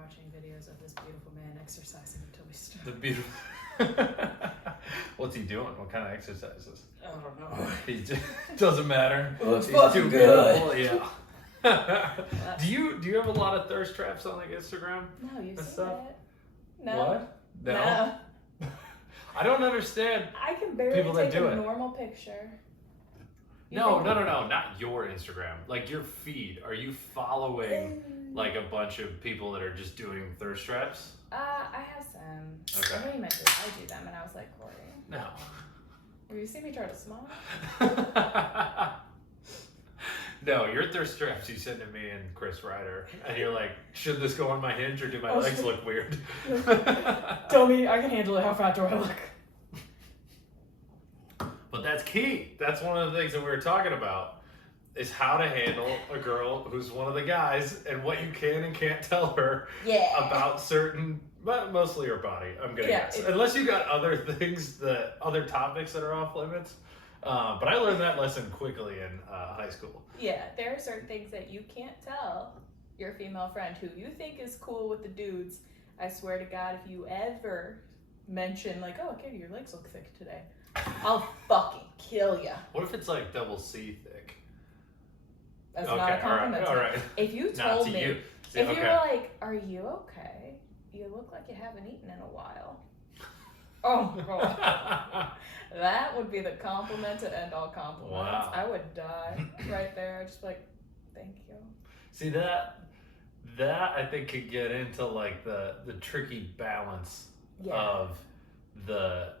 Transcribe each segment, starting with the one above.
watching videos of this beautiful man exercising until we stop. The beautiful. What's he doing? What kind of exercises? I don't know. He doesn't matter. Looks He's fucking too good. beautiful. Yeah. do you have a lot of thirst traps on like Instagram? No, you and see stuff? it. No. What? No. I don't understand. I can barely People that take do a it. normal picture. No, not your Instagram. Like your feed. Are you following like a bunch of people that are just doing thirst traps? I have some. Okay. I thought you meant that I do them, and I was like, Corey. No. Have you seen me try to smile? No, your thirst traps you send to me and Chris Ryder, and you're like, should this go on my hinge or do my legs look weird? Tell me, I can handle it. How fat do I look? But that's key. That's one of the things that we were talking about, is how to handle a girl who's one of the guys and what you can and can't tell her about certain, but mostly her body, I'm gonna guess. Unless you got other things, other topics that are off limits. But I learned that lesson quickly in high school. Yeah, there are certain things that you can't tell your female friend who you think is cool with the dudes. I swear to God, if you ever mention like, oh, Katie, your legs look thick today, I'll fucking kill ya. What if it's like double C thick? That's not a compliment. All right. If you told me, you. See, if you were like, are you okay? You look like you haven't eaten in a while. Oh my God. That would be the compliment to end all compliments. Wow. I would die right there. I'd just be like, thank you. See, that I think could get into like the tricky balance of the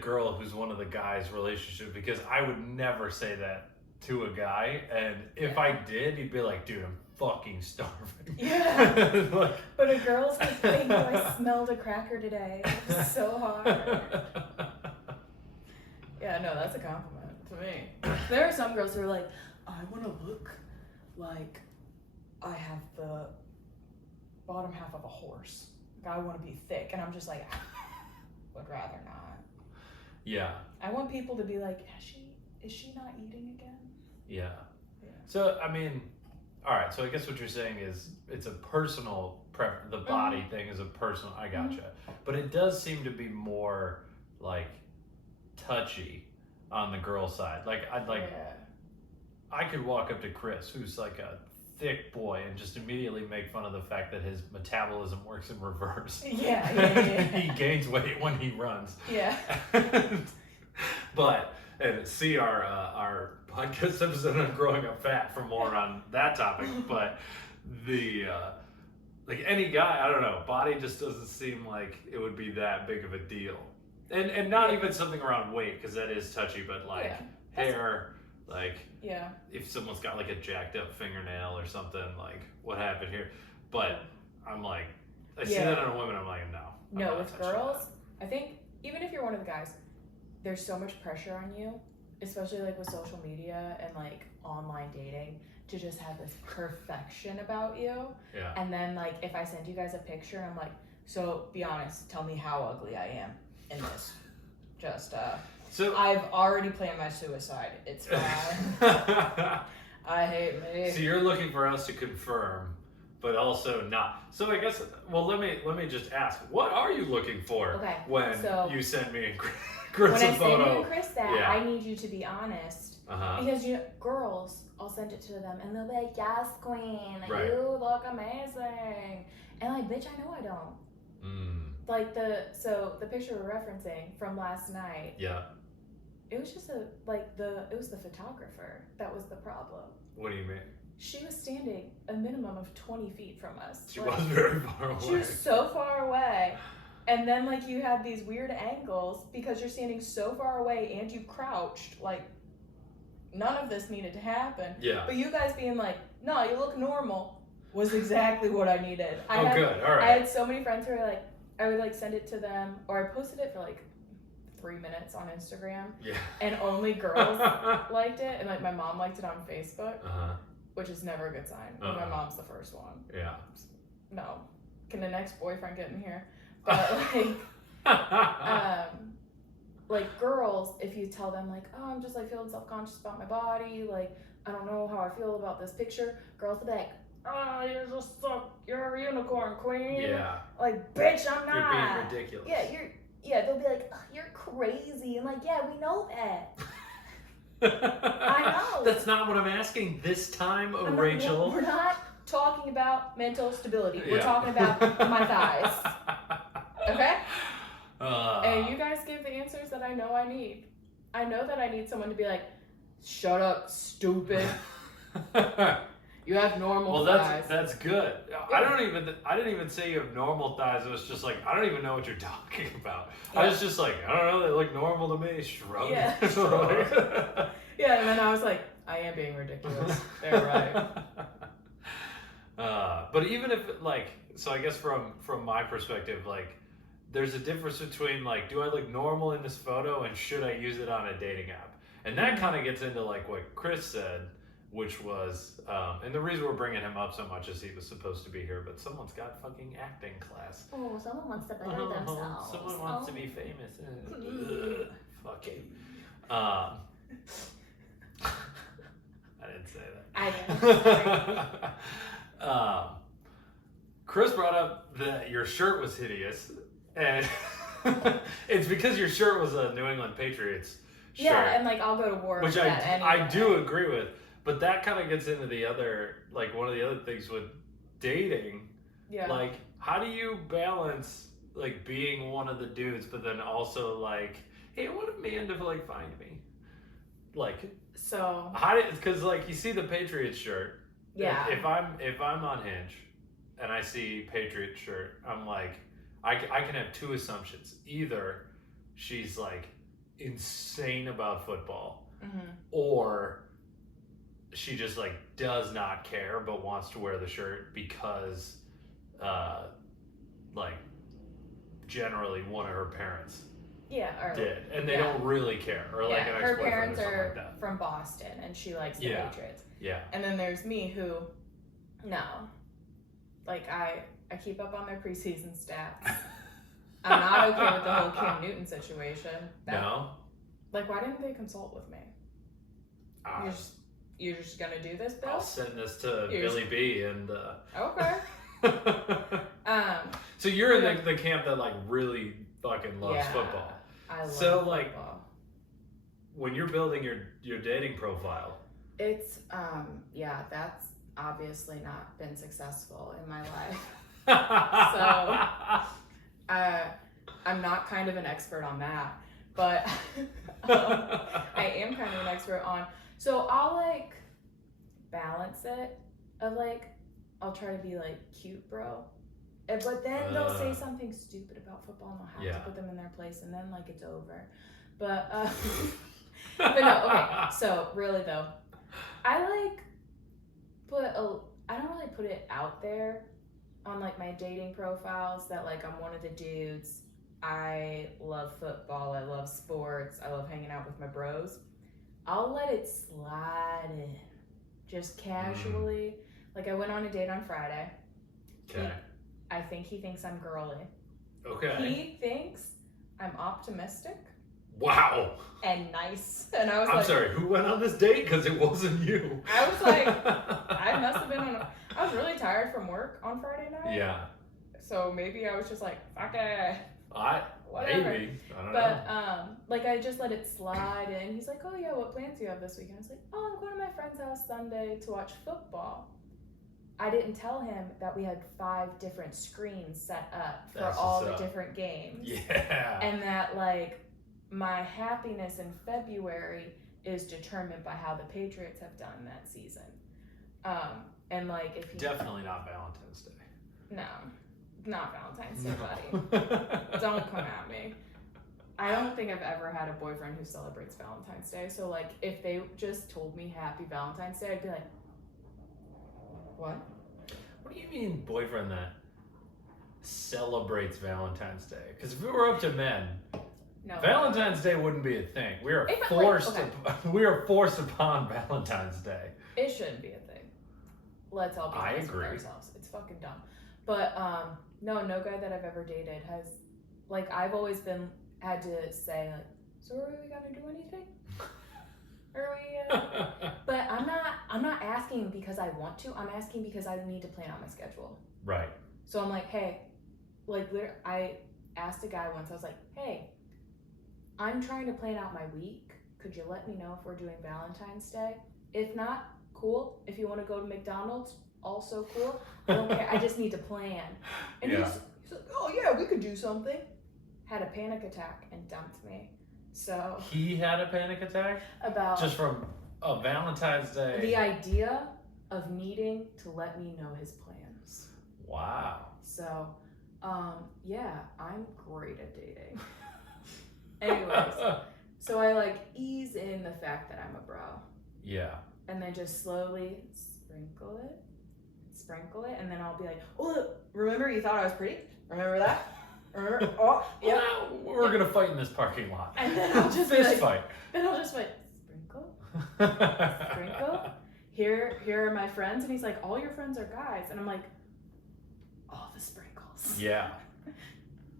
girl who's one of the guys' relationship, because I would never say that to a guy, and if I did, he'd be like, dude, I'm fucking starving. Yeah. Like, but a girl's like, thank you, I smelled a cracker today. It was so hard. Yeah, no, that's a compliment to me. There are some girls who are like, I want to look like I have the bottom half of a horse. Like, I want to be thick. And I'm just like, I would rather not. Yeah. I want people to be like, is she not eating again? Yeah. So, I mean, all right. So I guess what you're saying is it's a personal preference. The body thing is a personal, I gotcha. But it does seem to be more like touchy on the girl side. Like I could walk up to Chris, who's like a thick boy, and just immediately make fun of the fact that his metabolism works in reverse. Yeah. He gains weight when he runs. Yeah. And see our podcast episode on growing up fat for more on that topic. But like any guy, I don't know, body just doesn't seem like it would be that big of a deal. And not even something around weight, because that is touchy, but like hair, like if someone's got like a jacked up fingernail or something, like what happened here? But I'm like, I see that on women, I'm like, no. No, with girls, I think even if you're one of the guys, there's so much pressure on you, especially like with social media and like online dating, to just have this perfection about you. Yeah. And then like if I send you guys a picture and I'm like, so be honest, tell me how ugly I am in this. Just so I've already planned my suicide. It's fine. I hate me. So you're looking for us to confirm, but also not. So I guess, well, let me just ask, what are you looking for when you send me and Chris when a I photo? send you and Chris that, I need you to be honest. Because girls, I'll send it to them and they'll be like, yes, queen, you look amazing. And like, bitch, I know I don't. Like the picture we're referencing from last night. Yeah. It was just it was the photographer that was the problem. What do you mean? She was standing a minimum of 20 feet from us. She was very far away. She was so far away. And then like you had these weird angles because you're standing so far away and you crouched. Like none of this needed to happen. Yeah. But you guys being like, no, you look normal was exactly what I needed. Good. All right. I had so many friends who were like, I would like send it to them, or I posted it for like 3 minutes on Instagram. Yeah. And only girls liked it, and like my mom liked it on Facebook, which is never a good sign. My mom's the first one. Yeah. No. Can the next boyfriend get in here? But like girls, if you tell them like, oh, I'm just like feeling self-conscious about my body, like I don't know how I feel about this picture, girls will be like, oh, you're unicorn queen. Yeah. Like, bitch, I'm not. You're being ridiculous. Yeah, they'll be like, oh, you're crazy. I'm like, yeah, we know that. I know. That's not what I'm asking this time, Rachel. We're not talking about mental stability. We're talking about my thighs. Okay? And you guys give the answers that I know I need. I know that I need someone to be like, shut up, stupid. You have normal thighs. That's good. Yeah. I didn't even say you have normal thighs. It was just like, I don't even know what you're talking about. Yeah. I was just like, I don't know, they look normal to me. Shrug. Yeah, sure. Yeah, and then I was like, I am being ridiculous. They're right. But even if, like, so I guess from my perspective, like, there's a difference between, like, do I look normal in this photo and should I use it on a dating app? And that kind of gets into, like, what Chris said, which was, and the reason we're bringing him up so much is he was supposed to be here, but someone's got fucking acting class. Oh, someone wants to better themselves. Someone wants to be famous. Fuck you. I didn't say that. I did. Chris brought up that your shirt was hideous, and it's because your shirt was a New England Patriots shirt. Yeah, and like I'll go to war with that anyway. I do agree with. But that kind of gets into the other, like, one of the other things with dating. Yeah. Like, how do you balance, like, being one of the dudes, but then also, like, hey, I want a man to, like, find me? Like, so. Because, like, you see the Patriots shirt. Yeah. If I'm on Hinge and I see Patriots shirt, I'm like, I can have two assumptions. Either she's, like, insane about football, or she just, like, does not care but wants to wear the shirt because like, generally one of her parents did, and they don't really care, or like an her ex-boyfriend parents or something are like that. from Boston and she likes the Patriots. And then there's me who, no, like, I keep up on their preseason stats. I'm not okay with the whole Cam Newton situation. No? Like, why didn't they consult with me? You're just gonna do this, Bill? I'll send this to Billy B and Okay. So you're in the camp that, like, really fucking loves football. I love football. When you're building your dating profile, it's that's obviously not been successful in my life. So I'm not kind of an expert on that, but I am kind of an expert on. So I'll, like, balance it of, like, I'll try to be, like, cute, bro. But then they'll say something stupid about football and I'll have to put them in their place, and then, like, it's over. But, but no, okay. So really though, I, like, I don't really put it out there on, like, my dating profiles that, like, I'm one of the dudes. I love football. I love sports. I love hanging out with my bros. I'll let it slide in, just casually. Like, I went on a date on Friday. Okay. I think he thinks I'm girly. Okay. He thinks I'm optimistic. Wow. And nice. And I was I'm sorry, who went on this date? Because it wasn't you. I was like, I must have been I was really tired from work on Friday night. Yeah. So maybe I was just like, fuck it. Whatever. Maybe. I don't know. But, like, I just let it slide in. He's like, oh, yeah, what plans do you have this weekend? I was like, oh, I'm going to my friend's house Sunday to watch football. I didn't tell him that we had 5 different screens set up for all the different games. Yeah. And that, like, my happiness in February is determined by how the Patriots have done that season. And, like, if you... Definitely not Valentine's Day. No. Not Valentine's Day, buddy. Don't come at me. I don't think I've ever had a boyfriend who celebrates Valentine's Day. So, like, if they just told me Happy Valentine's Day, I'd be like, what? What do you mean boyfriend that celebrates Valentine's Day? Because if it were up to men, Valentine's Day wouldn't be a thing. We are forced upon Valentine's Day. It shouldn't be a thing. Let's all be honest with ourselves. It's fucking dumb. But, no guy that I've ever dated has, like, I've always had to say, like, so are we gonna do anything? Are we, But I'm not asking because I want to. I'm asking because I need to plan out my schedule. Right. So I'm like, hey, like I asked a guy once, I was like, hey, I'm trying to plan out my week. Could you let me know if we're doing Valentine's Day? If not, cool. If you want to go to McDonald's, also cool. I don't care. I just need to plan. And he's like, oh yeah, we could do something. Had a panic attack and dumped me. So he had a panic attack? About just from a Valentine's Day. The idea of needing to let me know his plans. Wow. So, yeah, I'm great at dating. Anyways, so I like ease in the fact that I'm a bro. Yeah. And then just slowly sprinkle it, and then I'll be like, oh, remember you thought I was pretty? Remember that? Oh, yeah. Well, we're gonna fight in this parking lot. And then I'll just fist fight. Then I'll just like sprinkle. Here are my friends, and he's like, all your friends are guys, and I'm like, all the sprinkles. Yeah.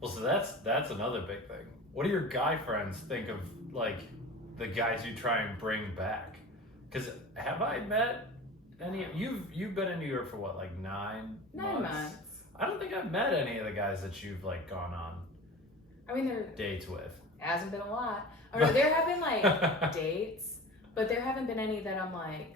Well, so that's another big thing. What do your guy friends think of like the guys you try and bring back? Because have I met any? You've been in New York for what, like 9 months? I don't think I've met any of the guys that you've like gone on. I mean, there dates with. Hasn't been a lot. Or there have been like dates, but there haven't been any that I'm like,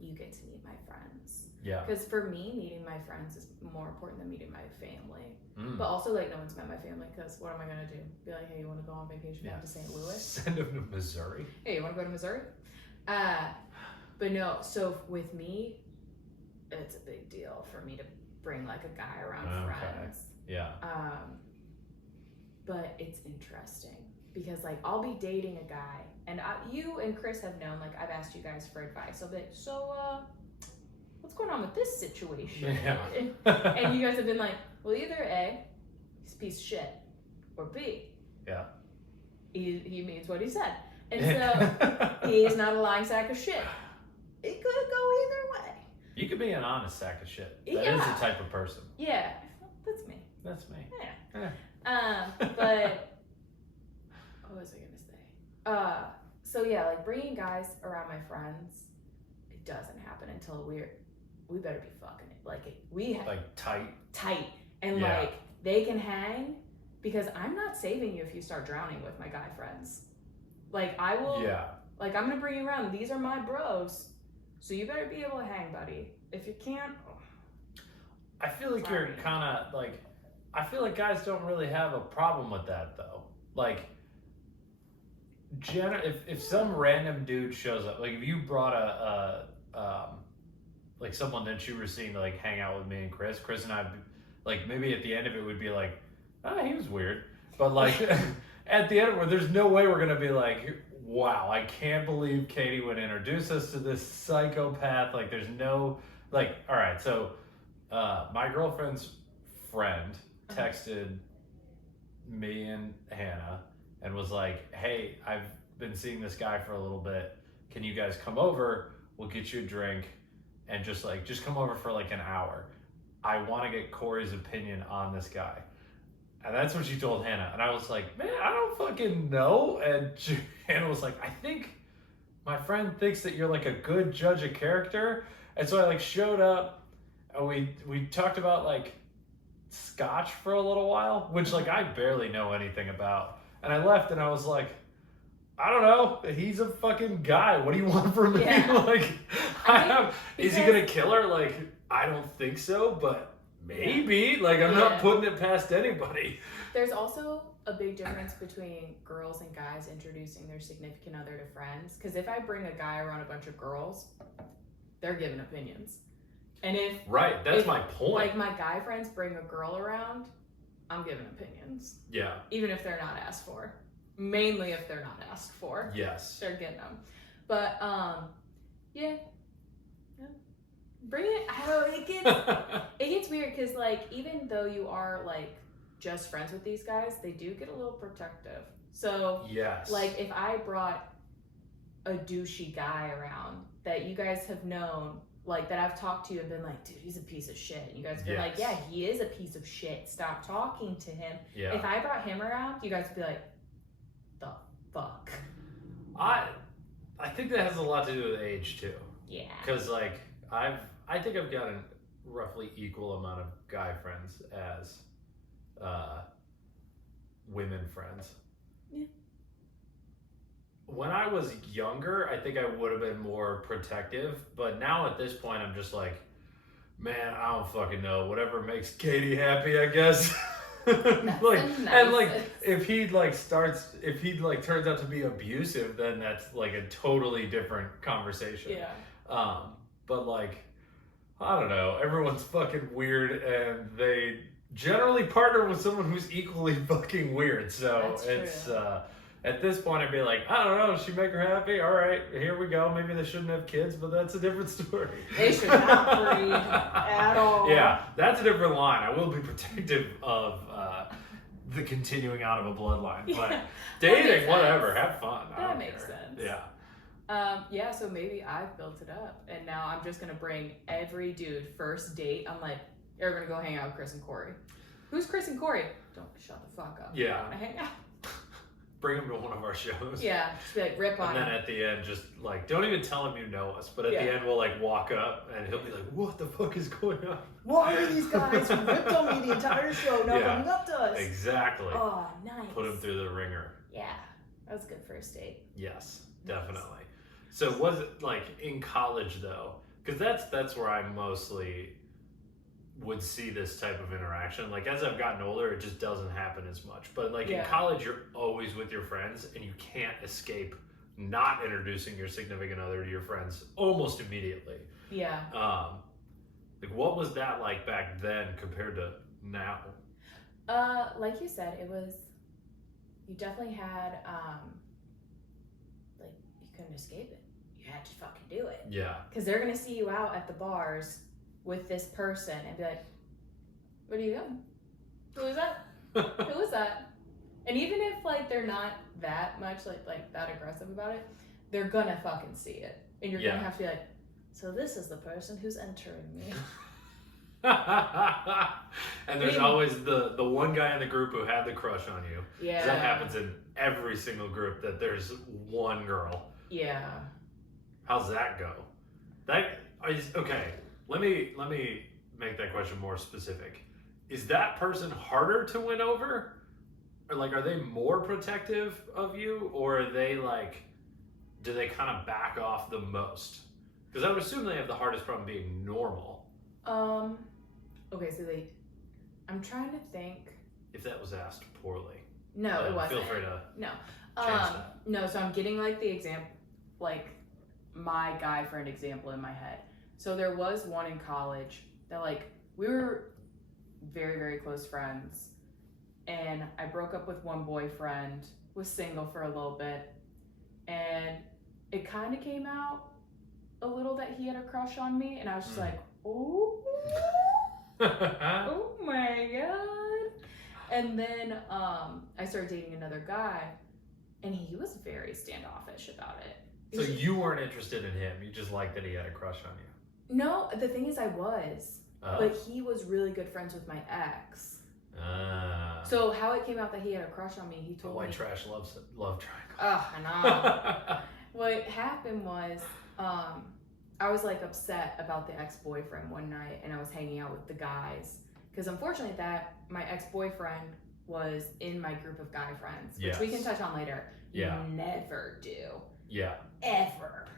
you get to meet my friends. Yeah. Because for me, meeting my friends is more important than meeting my family. But also, like, no one's met my family, because what am I going to do? Be like, hey, you want to go on vacation down to St. Louis? Send them to Missouri. Hey, you want to go to Missouri? But no, so with me, it's a big deal for me to bring, like, a guy around friends. Yeah. But it's interesting, because, like, I'll be dating a guy, and you and Chris have known, like, I've asked you guys for advice. I'll be like, so, what's going on with this situation? Yeah. And you guys have been like, well, either A, he's a piece of shit, or B, yeah, he means what he said. And so he's not a lying sack of shit. It could go either way. You could be an honest sack of shit. That Yeah. is the type of person. Yeah, that's me. That's me. Yeah. But what was I gonna say? So yeah, like bringing guys around my friends, it doesn't happen until we better be fucking it. Like we have like tight. And like they can hang, because I'm not saving you if you start drowning with my guy friends. Like I will. Yeah. Like I'm gonna bring you around. These are my bros, so you better be able to hang, buddy. If you can't, I feel like you're kind of like. I feel like guys don't really have a problem with that though. Like, if some random dude shows up, like if you brought like someone that you were seeing to like hang out with me and Chris and I. Like, maybe at the end of it would be like, he was weird. But, like, at the end of it, there's no way we're going to be like, wow, I can't believe Katie would introduce us to this psychopath. Like, there's no, like, all right. So, my girlfriend's friend texted me and Hannah and was like, hey, I've been seeing this guy for a little bit. Can you guys come over? We'll get you a drink. And just come over for like an hour. I want to get Corey's opinion on this guy. And that's what she told Hannah. And I was like, man, I don't fucking know. And Hannah was like, I think my friend thinks that you're like a good judge of character. And so I like showed up and we talked about like scotch for a little while, which like I barely know anything about. And I left and I was like, I don't know. He's a fucking guy. What do you want from me? Yeah. Like, is he going to kill her? Like, I don't think so, but maybe. Like, I'm not putting it past anybody. There's also a big difference between girls and guys introducing their significant other to friends. Because if I bring a guy around a bunch of girls, they're giving opinions. And that's my point. Like, my guy friends bring a girl around, I'm giving opinions. Yeah. Even if they're not asked for. Mainly if they're not asked for. Yes. They're getting them. But, yeah. Bring it. It gets weird because, like, even though you are, like, just friends with these guys, they do get a little protective. So, yes. Like, if I brought a douchey guy around that you guys have known, like, that I've talked to you and been like, dude, he's a piece of shit. And you guys have been like, yeah, he is a piece of shit. Stop talking to him. Yeah. If I brought him around, you guys would be like, the fuck? I think that has a lot to do with age, too. Yeah. Because, like, I think I've gotten roughly equal amount of guy friends as women friends. Yeah. When I was younger, I think I would have been more protective, but now at this point, I'm just like, man, I don't fucking know. Whatever makes Katie happy, I guess. And like, if he turns out to be abusive, then that's like a totally different conversation. Yeah. But like, I don't know. Everyone's fucking weird, and they generally partner with someone who's equally fucking weird. So it's at this point, I'd be like, I don't know. She make her happy. All right, here we go. Maybe they shouldn't have kids, but that's a different story. They should not breed at all. Yeah, that's a different line. I will be protective of the continuing out of a bloodline, but dating, whatever, have fun. That makes sense. Yeah. Yeah, so maybe I've built it up, and now I'm just gonna bring every dude first date. I'm like, you're gonna go hang out with Chris and Corey. Who's Chris and Corey? Don't shut the fuck up. Yeah. I wanna hang out. Bring him to one of our shows. Yeah, just be like, rip on him. And then at the end, just like, don't even tell him you know us, but at the end, we'll like walk up and he'll be like, what the fuck is going on? Why are these guys who ripped on me the entire show now coming up to us? Exactly. Oh, nice. Put him through the ringer. Yeah, that was a good first date. Yes, definitely. So was it like in college though? Because that's where I mostly would see this type of interaction. Like as I've gotten older, it just doesn't happen as much. But like in college, you're always with your friends and you can't escape not introducing your significant other to your friends almost immediately. Yeah. Like what was that like back then compared to now? Like you said, it was, you definitely had, like you couldn't escape it. You had to fucking do it. Yeah. Because they're going to see you out at the bars with this person and be like, where are you going? Who is that? Who is that? And even if like they're not that much like that aggressive about it, they're gonna fucking see it. And you're gonna have to be like, so this is the person who's entering me. And there's always the one guy in the group who had the crush on you. Yeah. That happens in every single group, that there's one girl. Yeah. How's that go? Okay. Let me make that question more specific. Is that person harder to win over? Or like, are they more protective of you? Or are they like, do they kind of back off the most? Because I would assume they have the hardest problem being normal. Okay, so I'm trying to think. If that was asked poorly. No, it wasn't. Feel free to change that. No, so I'm getting like the example, like my guy friend example in my head. So there was one in college that like, we were very, very close friends. And I broke up with one boyfriend, was single for a little bit. And it kind of came out a little that he had a crush on me. And I was just like, oh, oh my God. And then I started dating another guy and he was very standoffish about it. So you weren't interested in him. You just liked that he had a crush on you. No, the thing is I was. But he was really good friends with my ex. So how it came out that he had a crush on me, he told me. White trash love triangle. Oh, I know. What happened was, I was like upset about the ex-boyfriend one night, and I was hanging out with the guys. Because unfortunately my ex-boyfriend was in my group of guy friends, which we can touch on later. You never do. Yeah. Ever.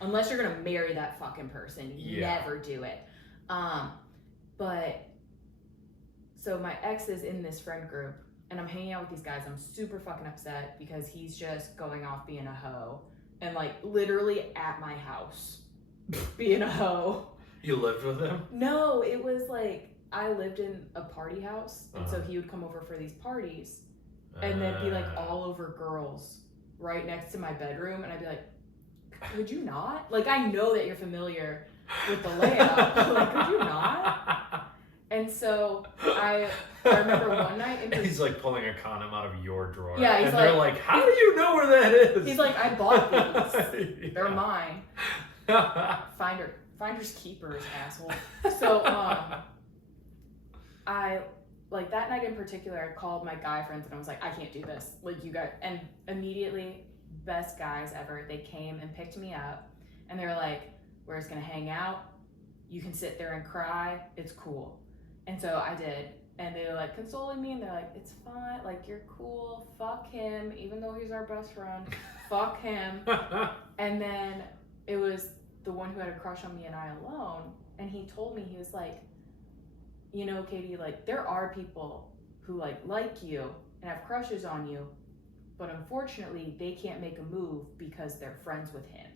Unless you're gonna marry that fucking person. You never do it. But so my ex is in this friend group and I'm hanging out with these guys. I'm super fucking upset because he's just going off being a hoe and like literally at my house being a hoe. You lived with him? No, it was like I lived in a party house and so he would come over for these parties and then be like all over girls right next to my bedroom and I'd be like, could you not? Like I know that you're familiar with the layout. Like, could you not? And so I remember one night. And he's like pulling a condom out of your drawer. Yeah, he's and like, they're like, how do you know where that is? He's like, I bought these. They're mine. Finders keepers, asshole. So I like that night in particular, I called my guy friends and I was like, I can't do this. Like you guys, and immediately, best guys ever. They came and picked me up, and they were like, we're just gonna hang out. you can sit there and cry. It's cool. And so I did. And they were like consoling me, and they're like, it's fine, like you're cool, fuck him, even though he's our best friend, fuck him. And then it was the one who had a crush on me and I alone, and he told me, he was like, you know, Katie, like there are people who like you and have crushes on you, but unfortunately they can't make a move because they're friends with him.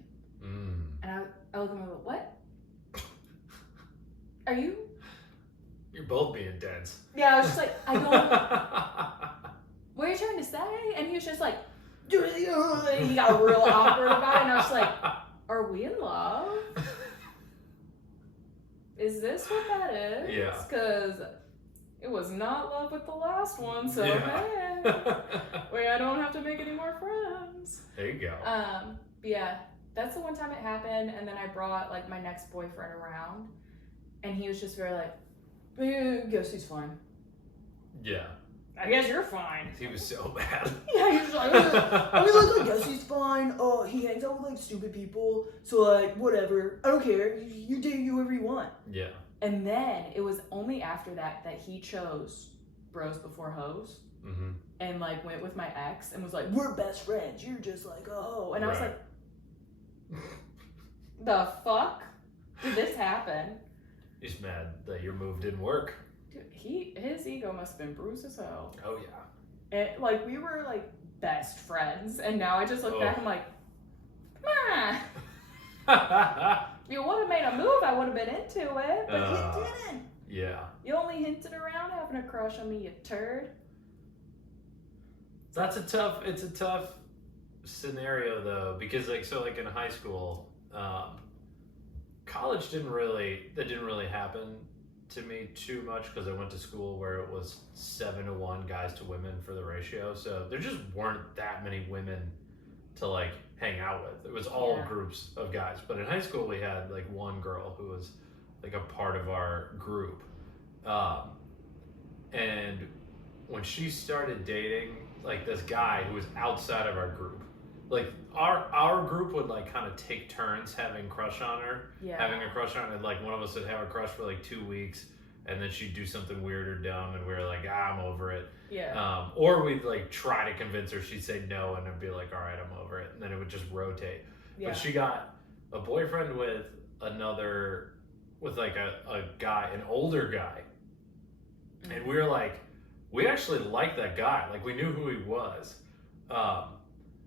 And I looked at him and went, what? Are you? You're both being dense. Yeah, I was just like, I don't. What are you trying to say? And he was just like, and he got real awkward about it, and I was like, are we in love? Is this what that is? Yeah. Because it was not love with the last one, so hey, I don't have to make any more friends. There you go. But yeah, that's the one time it happened, and then I brought like my next boyfriend around, and he was just very like, I guess he's fine. Yeah. I guess you're fine. He was so bad. Yeah, he was like, I guess he's fine. He hangs out with like stupid people, so like whatever. I don't care. You do whoever you want. Yeah. And then it was only after that he chose bros before hoes, and like went with my ex and was like, we're best friends. You're just like a hoe, and I was like, the fuck did this happen? He's mad that your move didn't work. Dude, his ego must have been bruised as hell. Oh yeah. And like we were like best friends, and now I just look back and I'm like, come on. If you would have made a move, I would have been into it, but you didn't. Yeah. You only hinted around having a crush on me, you turd. It's a tough scenario though, because like in high school, college didn't really happen to me too much because I went to school where it was 7-to-1 guys to women for the ratio, so there just weren't that many women to like hang out with. It was all groups of guys, but in high school we had like one girl who was like a part of our group, and when she started dating like this guy who was outside of our group, like our group would like kind of take turns having a crush on her, and like one of us would have a crush for like 2 weeks, and then she'd do something weird or dumb, and we were like, I'm over it. Yeah. Or we'd like try to convince her, she'd say no, and I'd be like, all right, I'm over it, and then it would just rotate. Yeah. But she got a boyfriend with like a guy, an older guy, and we were like, we actually liked that guy, like we knew who he was.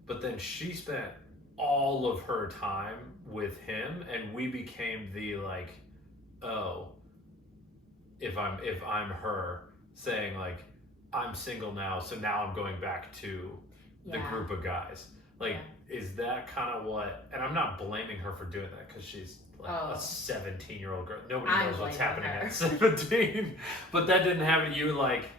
But then she spent all of her time with him, and we became the like, oh, if I'm her, saying like, I'm single now, so now I'm going back to the group of guys. Like, is that kind of what? And I'm not blaming her for doing that because she's like a 17-year-old girl. Nobody knows what's happening at 17. But that didn't happen to you. Like,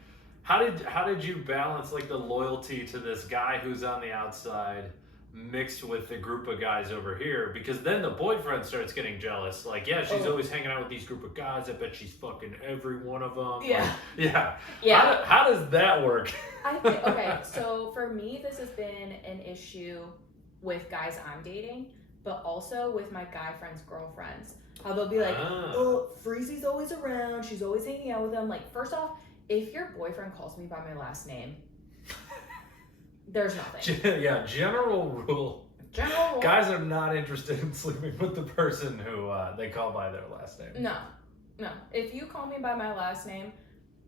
how did you balance like the loyalty to this guy who's on the outside mixed with the group of guys over here? Because then the boyfriend starts getting jealous. Like, yeah, she's always hanging out with these group of guys. I bet she's fucking every one of them. Yeah. Like, yeah. How does that work? I think, okay, so for me, this has been an issue with guys I'm dating, but also with my guy friends' girlfriends. How they'll be like, oh, Friese's always around. She's always hanging out with them. Like, first off, if your boyfriend calls me by my last name, there's nothing. General rule. Guys are not interested in sleeping with the person who they call by their last name. No. If you call me by my last name,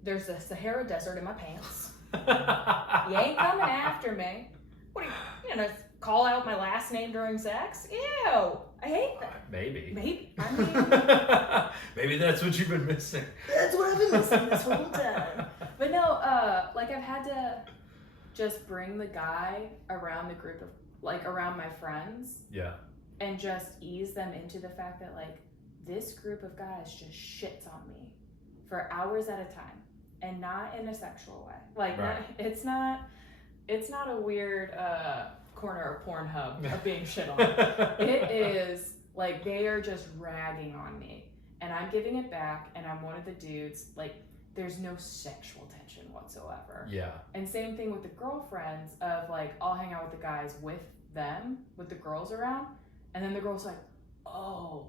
there's a Sahara Desert in my pants. You ain't coming after me. What are you gonna call out my last name during sex? Ew. I hate that. Maybe. I mean, maybe that's what you've been missing. That's what I've been missing this whole time. But no, like I've had to just bring the guy around the group of, like, around my friends. Yeah. And just ease them into the fact that, like, this group of guys just shits on me for hours at a time, and not in a sexual way. Like, it's not a weird corner of Pornhub of being shit on. It is like they are just ragging on me, and I'm giving it back, and I'm one of the dudes. Like, there's no sexual tension whatsoever. Yeah. And same thing with the girlfriends of, like, I'll hang out with the guys with them, with the girls around, and then the girl's like, oh,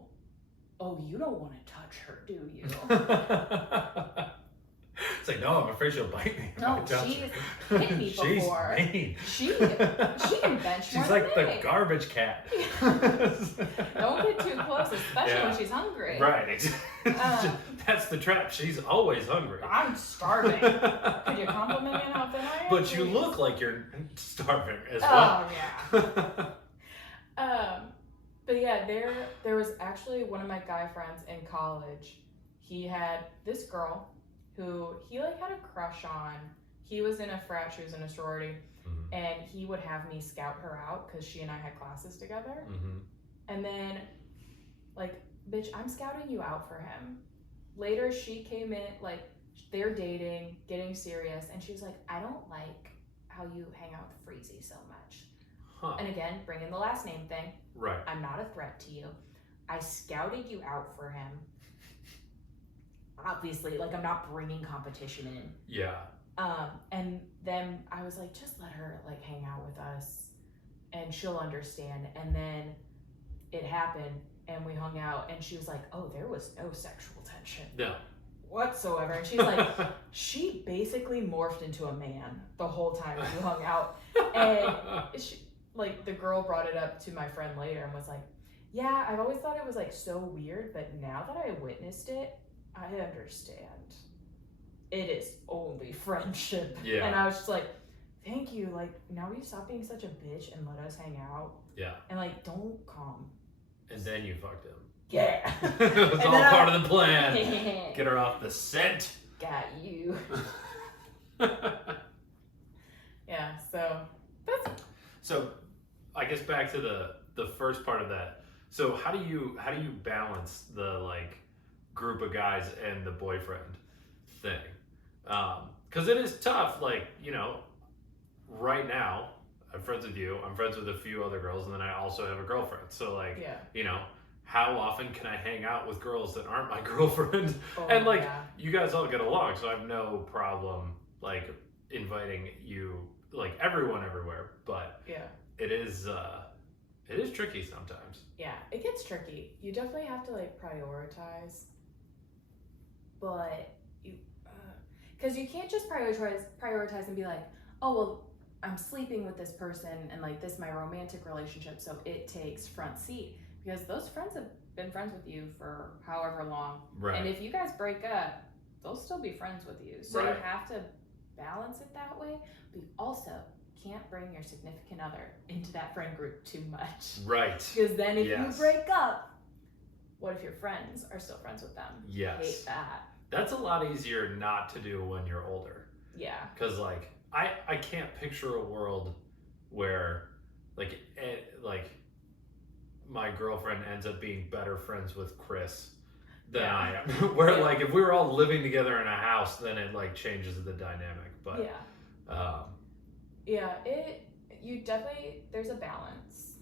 oh, you don't want to touch her, do you? It's like, no, I'm afraid she'll bite me. No, she's hit me before. She's mean. She can bench She's more like than the me. garbage cat. Don't get too close, especially when she's hungry. Right. That's the trap. She's always hungry. I'm starving. Could you compliment me on how thin I am? But you look like you're starving as well. Oh, yeah. But yeah, there was actually one of my guy friends in college. He had this girl who he like had a crush on. He was in a frat, she was in a sorority, and he would have me scout her out because she and I had classes together. And then, like, bitch, I'm scouting you out for him. Later, she came in, like, they're dating, getting serious, and she was like, I don't like how you hang out with Friese so much. And again, bring in the last name thing. Right. I'm not a threat to you. I scouted you out for him. Obviously, like, I'm not bringing competition in. Yeah. And then I was like, just let her, like, hang out with us, and she'll understand. And then it happened, and we hung out, and she was like, oh, there was no sexual tension. No. Whatsoever. And she's like, she basically morphed into a man the whole time we hung out. And she, like, the girl brought it up to my friend later and was like, yeah, I've always thought it was, like, so weird, but now that I witnessed it, I understand. It is only friendship. Yeah. And I was just like, thank you. Like, now will you stop being such a bitch and let us hang out? Yeah. And, like, don't come. And then you fucked him. Yeah. It was all part of the plan. Get her off the scent. Got you. Yeah, so that's... So I guess back to the first part of that. So how do you balance the, like, group of guys and the boyfriend thing? Because it is tough. Like, you know, right now I'm friends with you, I'm friends with a few other girls, and then I also have a girlfriend. So, like, you know, how often can I hang out with girls that aren't my girlfriend? And, like, you guys all get along, so I have no problem, like, inviting you, like, everyone everywhere. But it is tricky sometimes. Yeah, it gets tricky. You definitely have to, like, prioritize. But you, because you can't just prioritize and be like, oh, well, I'm sleeping with this person and, like, this is my romantic relationship, so it takes front seat. Because those friends have been friends with you for however long. Right. And if you guys break up, they'll still be friends with you. So you have to balance it that way. But you also can't bring your significant other into that friend group too much. Right. Because then if you break up, what if your friends are still friends with them? Yes. I hate that. That's a lot easier not to do when you're older. Yeah. Because, like, I can't picture a world where, like, my girlfriend ends up being better friends with Chris than I am. Where, like, if we were all living together in a house, then it, like, changes the dynamic. But you definitely, there's a balance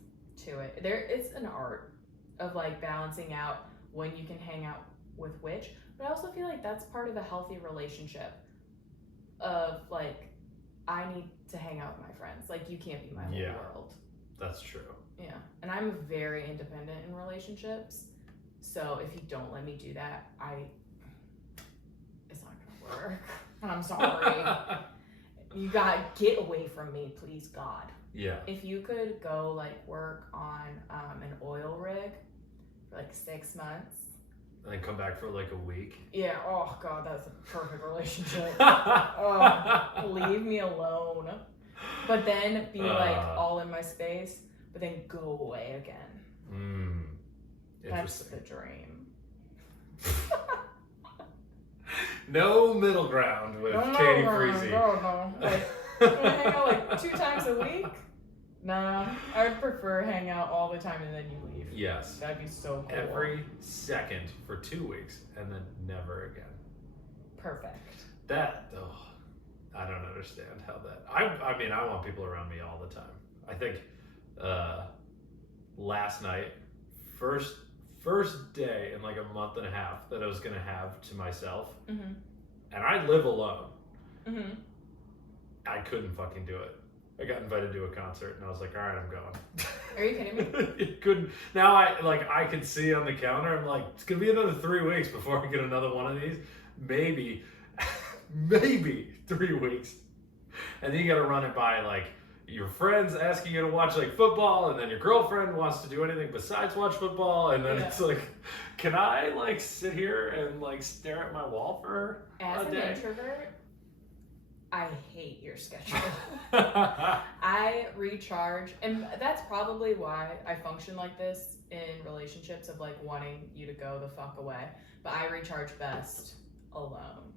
to it. It's an art of, like, balancing out when you can hang out with which. But I also feel like that's part of a healthy relationship of, like, I need to hang out with my friends. Like, you can't be my whole world. That's true. Yeah. And I'm very independent in relationships. So if you don't let me do that, it's not going to work. I'm sorry. You get away from me, please, God. Yeah. If you could go, like, work on an oil rig for, like, 6 months. And then come back for, like, a week. Yeah. Oh, God, that's a perfect relationship. Leave me alone. But then be, like, all in my space, but then go away again. That's the dream. No middle ground with Katie Friese. No. Like, can I hang out, like, 2 times a week? Nah. I would prefer hang out all the time and then you leave. Yes. That'd be so cool. Every second for 2 weeks and then never again. Perfect. I don't understand how that... I mean, I want people around me all the time. I think last night, first day in, like, a month and a half that I was going to have to myself, and I live alone. I couldn't fucking do it. I got invited to a concert, and I was like, all right, I'm going. Are you kidding me? It couldn't. Now I could see on the counter. I'm like, it's gonna be another 3 weeks before I get another one of these. Maybe 3 weeks, and then you got to run it by like your friends asking you to watch like football, and then your girlfriend wants to do anything besides watch football, and then it's like, can I like sit here and like stare at my wall for As a an day? introvert, I hate your schedule. I recharge, and that's probably why I function like this in relationships of like wanting you to go the fuck away. But I recharge best alone.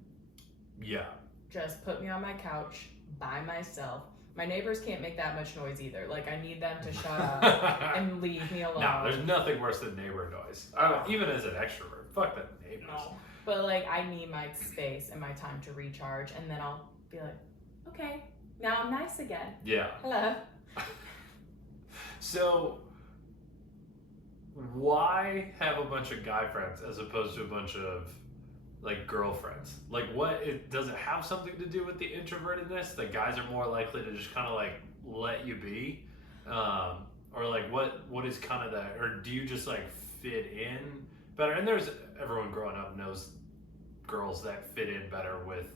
Yeah. Just put me on my couch by myself. My neighbors can't make that much noise either. Like, I need them to shut up and leave me alone. No, there's nothing worse than neighbor noise. Even as an extrovert, fuck that neighbors. No. But like, I need my space and my time to recharge, and then I'll be like, okay, now I'm nice again. Yeah. Hello. So, why have a bunch of guy friends as opposed to a bunch of like girlfriends? Like, does it have something to do with the introvertedness? That guys are more likely to just kind of like let you be, or like what is kind of that? Or do you just like fit in better? And everyone growing up knows girls that fit in better with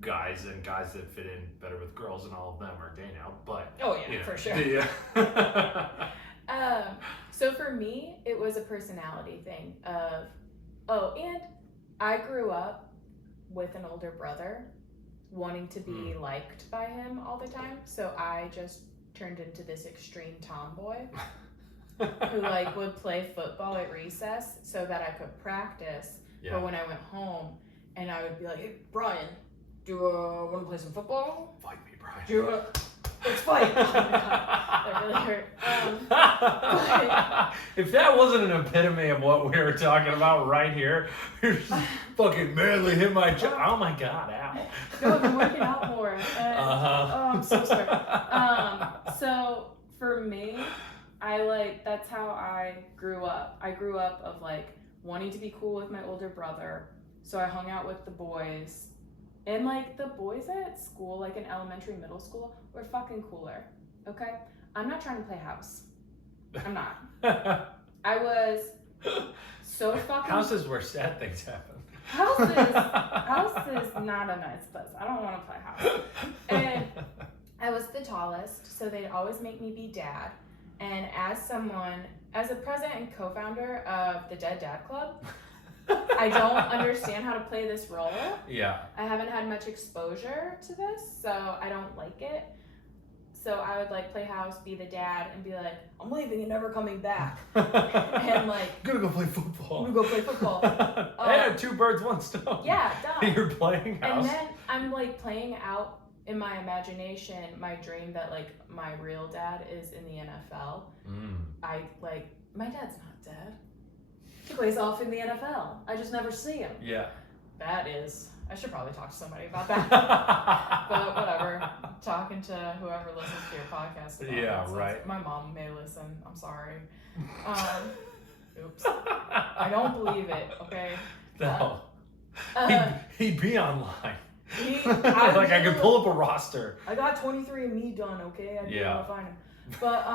guys and guys that fit in better with girls, and all of them are gay now. But for sure. Yeah. So for me, it was a personality thing and I grew up with an older brother, wanting to be liked by him all the time. So I just turned into this extreme tomboy who like would play football at recess so that I could practice for when I went home, and I would be like, hey, Brian, do you want to play some football? Fight me, Brian. Let's fight. Oh my God, that really hurt. If that wasn't an epitome of what we were talking about right here, you're just fucking manly hit my chest. Oh my God, ow. No, I've been working out more. Oh, I'm so sorry. So for me, that's how I grew up. I grew up of like wanting to be cool with my older brother. So I hung out with the boys. And like the boys at school, like in elementary, middle school, were fucking cooler. Okay? I'm not trying to play house. I'm not. I was so fucking... House is where sad things happen. House is not a nice place. I don't want to play house. And I was the tallest, so they'd always make me be dad. And as a president and co-founder of the Dead Dad Club, I don't understand how to play this role. Yeah. I haven't had much exposure to this, so I don't like it. So I would like play house, be the dad, and be like, I'm leaving and never coming back. And like, I'm gonna go play football. I'm gonna go play football. Hey, 2 birds, 1 stone. Yeah, done. You're playing house. And then I'm like playing out in my imagination my dream that like my real dad is in the NFL. My dad's not dead. He plays off in the NFL. I just never see him. Yeah. I should probably talk to somebody about that. But whatever. I'm talking to whoever listens to your podcast about that. Right. My mom may listen. I'm sorry. Oops. I don't believe it, okay? No. He'd be online. I could pull up a roster. I got 23andMe done, okay? I'd be able to find him. But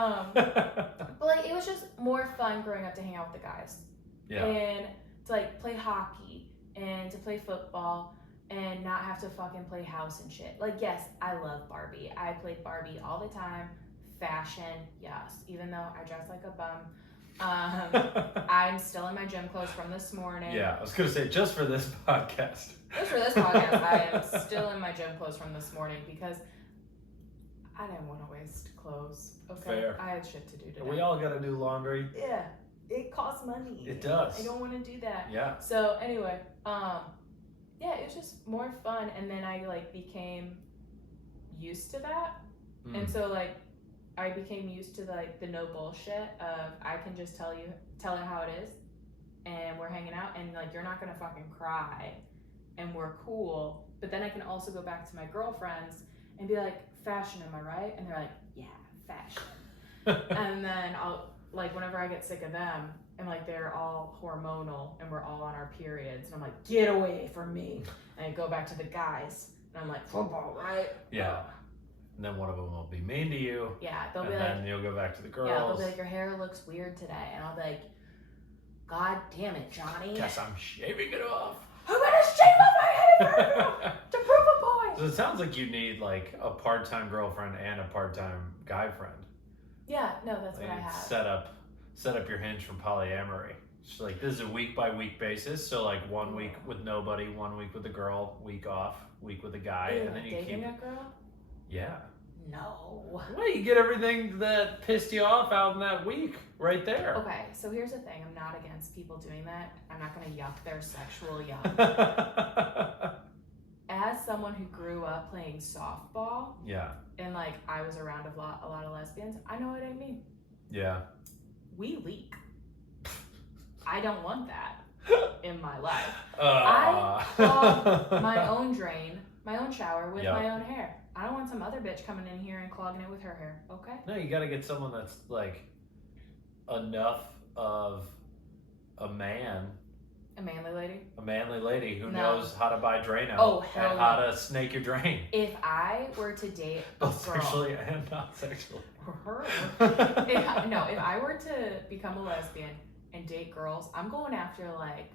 like it was just more fun growing up to hang out with the guys. Yeah. And to like play hockey and to play football and not have to fucking play house and shit. Like, yes, I love Barbie. I played Barbie all the time. Fashion, yes. Even though I dress like a bum. I'm still in my gym clothes from this morning. Yeah, I was gonna say just for this podcast. Just for this podcast, I am still in my gym clothes from this morning because I didn't want to waste clothes. Okay, Fair. I had shit to do today. We all gotta do laundry. Yeah, it costs money. It does. I don't want to do that. Yeah. So anyway, yeah, it was just more fun, and then I like became used to that, and so like I became used to like the no bullshit of I can just tell it how it is, and we're hanging out, and like you're not gonna fucking cry, and we're cool. But then I can also go back to my girlfriends and be like, fashion, am I right? And they're like, yeah, fashion. And then I'll like whenever I get sick of them, and like they're all hormonal and we're all on our periods, and I'm like, get away from me. And I go back to the guys, and I'm like, football, right? Yeah. and then one of them will be mean to you. Yeah, they'll and be then you'll go back to the girls. Yeah, they'll be like, your hair looks weird today, and I'll be like, God damn it, Johnny. Guess I'm shaving it off. I'm gonna shave off my head to prove a point. So it sounds like you need like a part-time girlfriend and a part-time guy friend. Yeah, no, that's what I have. Set up your hinge for polyamory. It's like this is a week by week basis. So like 1 week with nobody, 1 week with a girl, week off, week with a guy, Ew, and then you dating keep. a girl? Yeah. No. Well, you get everything that pissed you off out in that week right there. Okay, so here's the thing. I'm not against people doing that. I'm not gonna yuck their sexual yuck. As someone who grew up playing softball, yeah, and like I was around a lot of lesbians, I know what I mean. Yeah. We leak. I don't want that in my life. I clog my own drain, my own shower with Yep. my own hair. I don't want some other bitch coming in here and clogging it with her hair. Okay. No, you got to get someone that's like enough of a man. A manly lady? A manly lady who No. knows how to buy Drano hell and no. how to snake your drain. If I were to date a Both girl, sexually and not sexually. if I were to become a lesbian and date girls, I'm going after like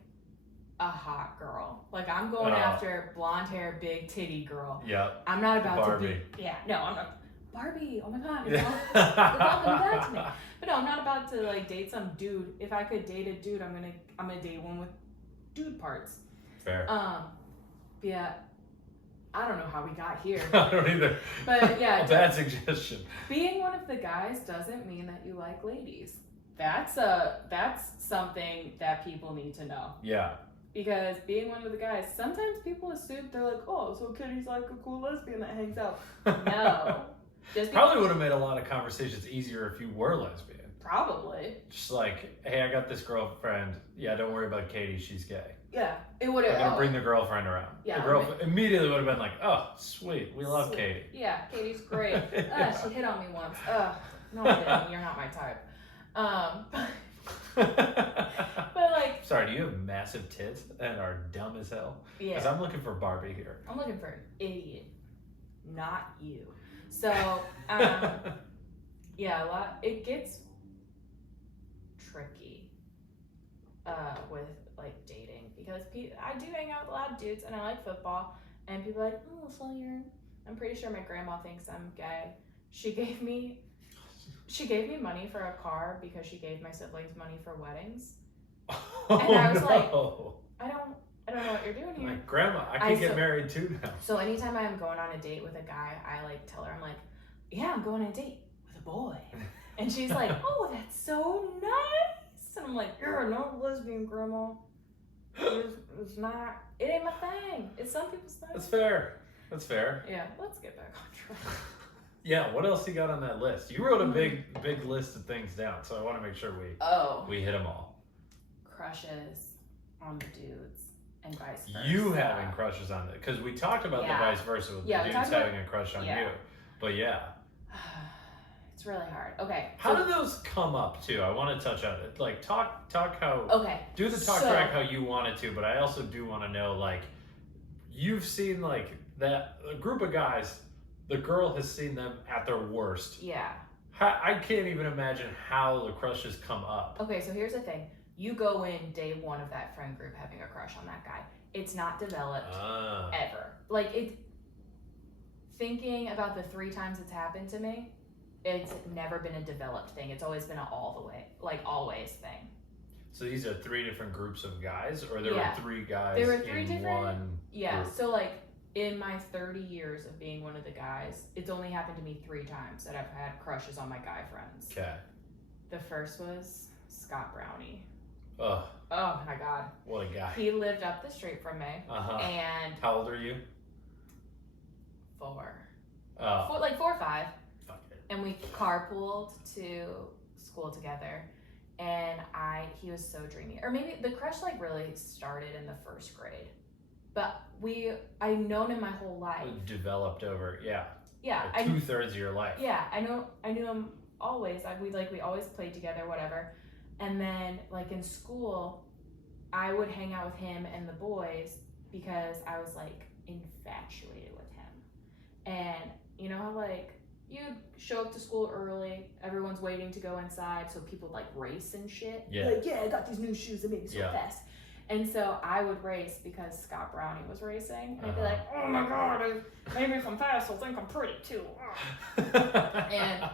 a hot girl. Like I'm going after blonde hair, big titty girl. Yep. I'm not about Barbie. to be. Yeah, no, I'm not. Barbie, oh my god, Yeah. it's all coming back to me. But no, I'm not about to like date some dude. If I could date a dude, I'm gonna date one with dude parts. Fair. Yeah, I don't know how we got here. I don't either. But yeah, a bad suggestion. Being one of the guys doesn't mean that you like ladies. That's something that people need to know. Yeah. Because being one of the guys, sometimes people assume they're like, oh, so Kitty's like a cool lesbian that hangs out. No. Probably would have made a lot of conversations easier if you were lesbian. Probably. Just like, hey, I got this girlfriend. Yeah, don't worry about Katie. She's gay. Yeah, it would have. I'm gonna bring the girlfriend around. Yeah, the girlfriend immediately would have been like, "Oh, sweet, we love Katie." Yeah, Katie's great. Yeah. She hit on me once. No, I didn't. You're not my type. But like, sorry, do you have massive tits and are dumb as hell? Yeah. Because I'm looking for Barbie here. I'm looking for an idiot, not you. So, yeah, it gets tricky with like dating because I do hang out with a lot of dudes and I like football and people are like, oh, so I'm pretty sure my grandma thinks I'm gay. She gave me money for a car because she gave my siblings money for weddings. Oh, and I was no. like, I don't know what you're doing here. Like, Grandma, I can get married too now. So anytime I'm going on a date with a guy, I like tell her, I'm like, yeah, I'm going on a date with a boy. And she's like, oh, that's so nice. And I'm like, you're not lesbian, Grandma. It's not. It ain't my thing. It's some people's thing. That's fair. That's fair. Yeah, let's get back on track. Yeah, what else you got on that list? You wrote a big list of things down, so I want to make sure we hit them all. Crushes on the dudes and vice versa. You having crushes on it, because we talked about the vice versa with the dudes having a crush on you. But yeah. It's really hard. Okay. How do those come up too? I want to touch on it. Like talk how. Okay. Do the talk track how you want it to, but I also do want to know, like, you've seen like that a group of guys, the girl has seen them at their worst. Yeah. I can't even imagine how the crushes come up. Okay, so here's the thing. You go in day one of that friend group having a crush on that guy. It's not developed ever. Like thinking about the 3 times it's happened to me, it's never been a developed thing. It's always been an all the way, like always thing. So these are 3 different groups of guys, or there were 3 guys there were 3 in different, one group? So like in my 30 years of being one of the guys, it's only happened to me 3 times that I've had crushes on my guy friends. Okay. The first was Scott Brownie. Oh my God. What a guy. He lived up the street from me. And how old are you? 4. Oh. Like 4 or 5. Fuck it. And we carpooled to school together. And he was so dreamy. Or maybe the crush like really started in the 1st grade. But I've known him my whole life. It developed over, yeah. Yeah. Like 2/3 of your life. Yeah, I knew him always. We always played together, whatever. And then like in school, I would hang out with him and the boys because I was like infatuated with him. And you know how like you show up to school early, everyone's waiting to go inside, so people like race and shit. Yeah. Like, yeah, I got these new shoes that make me so fast. And so I would race because Scott Brownie was racing. And I'd be like, oh my God, maybe if I'm fast, I'll think I'm pretty too. And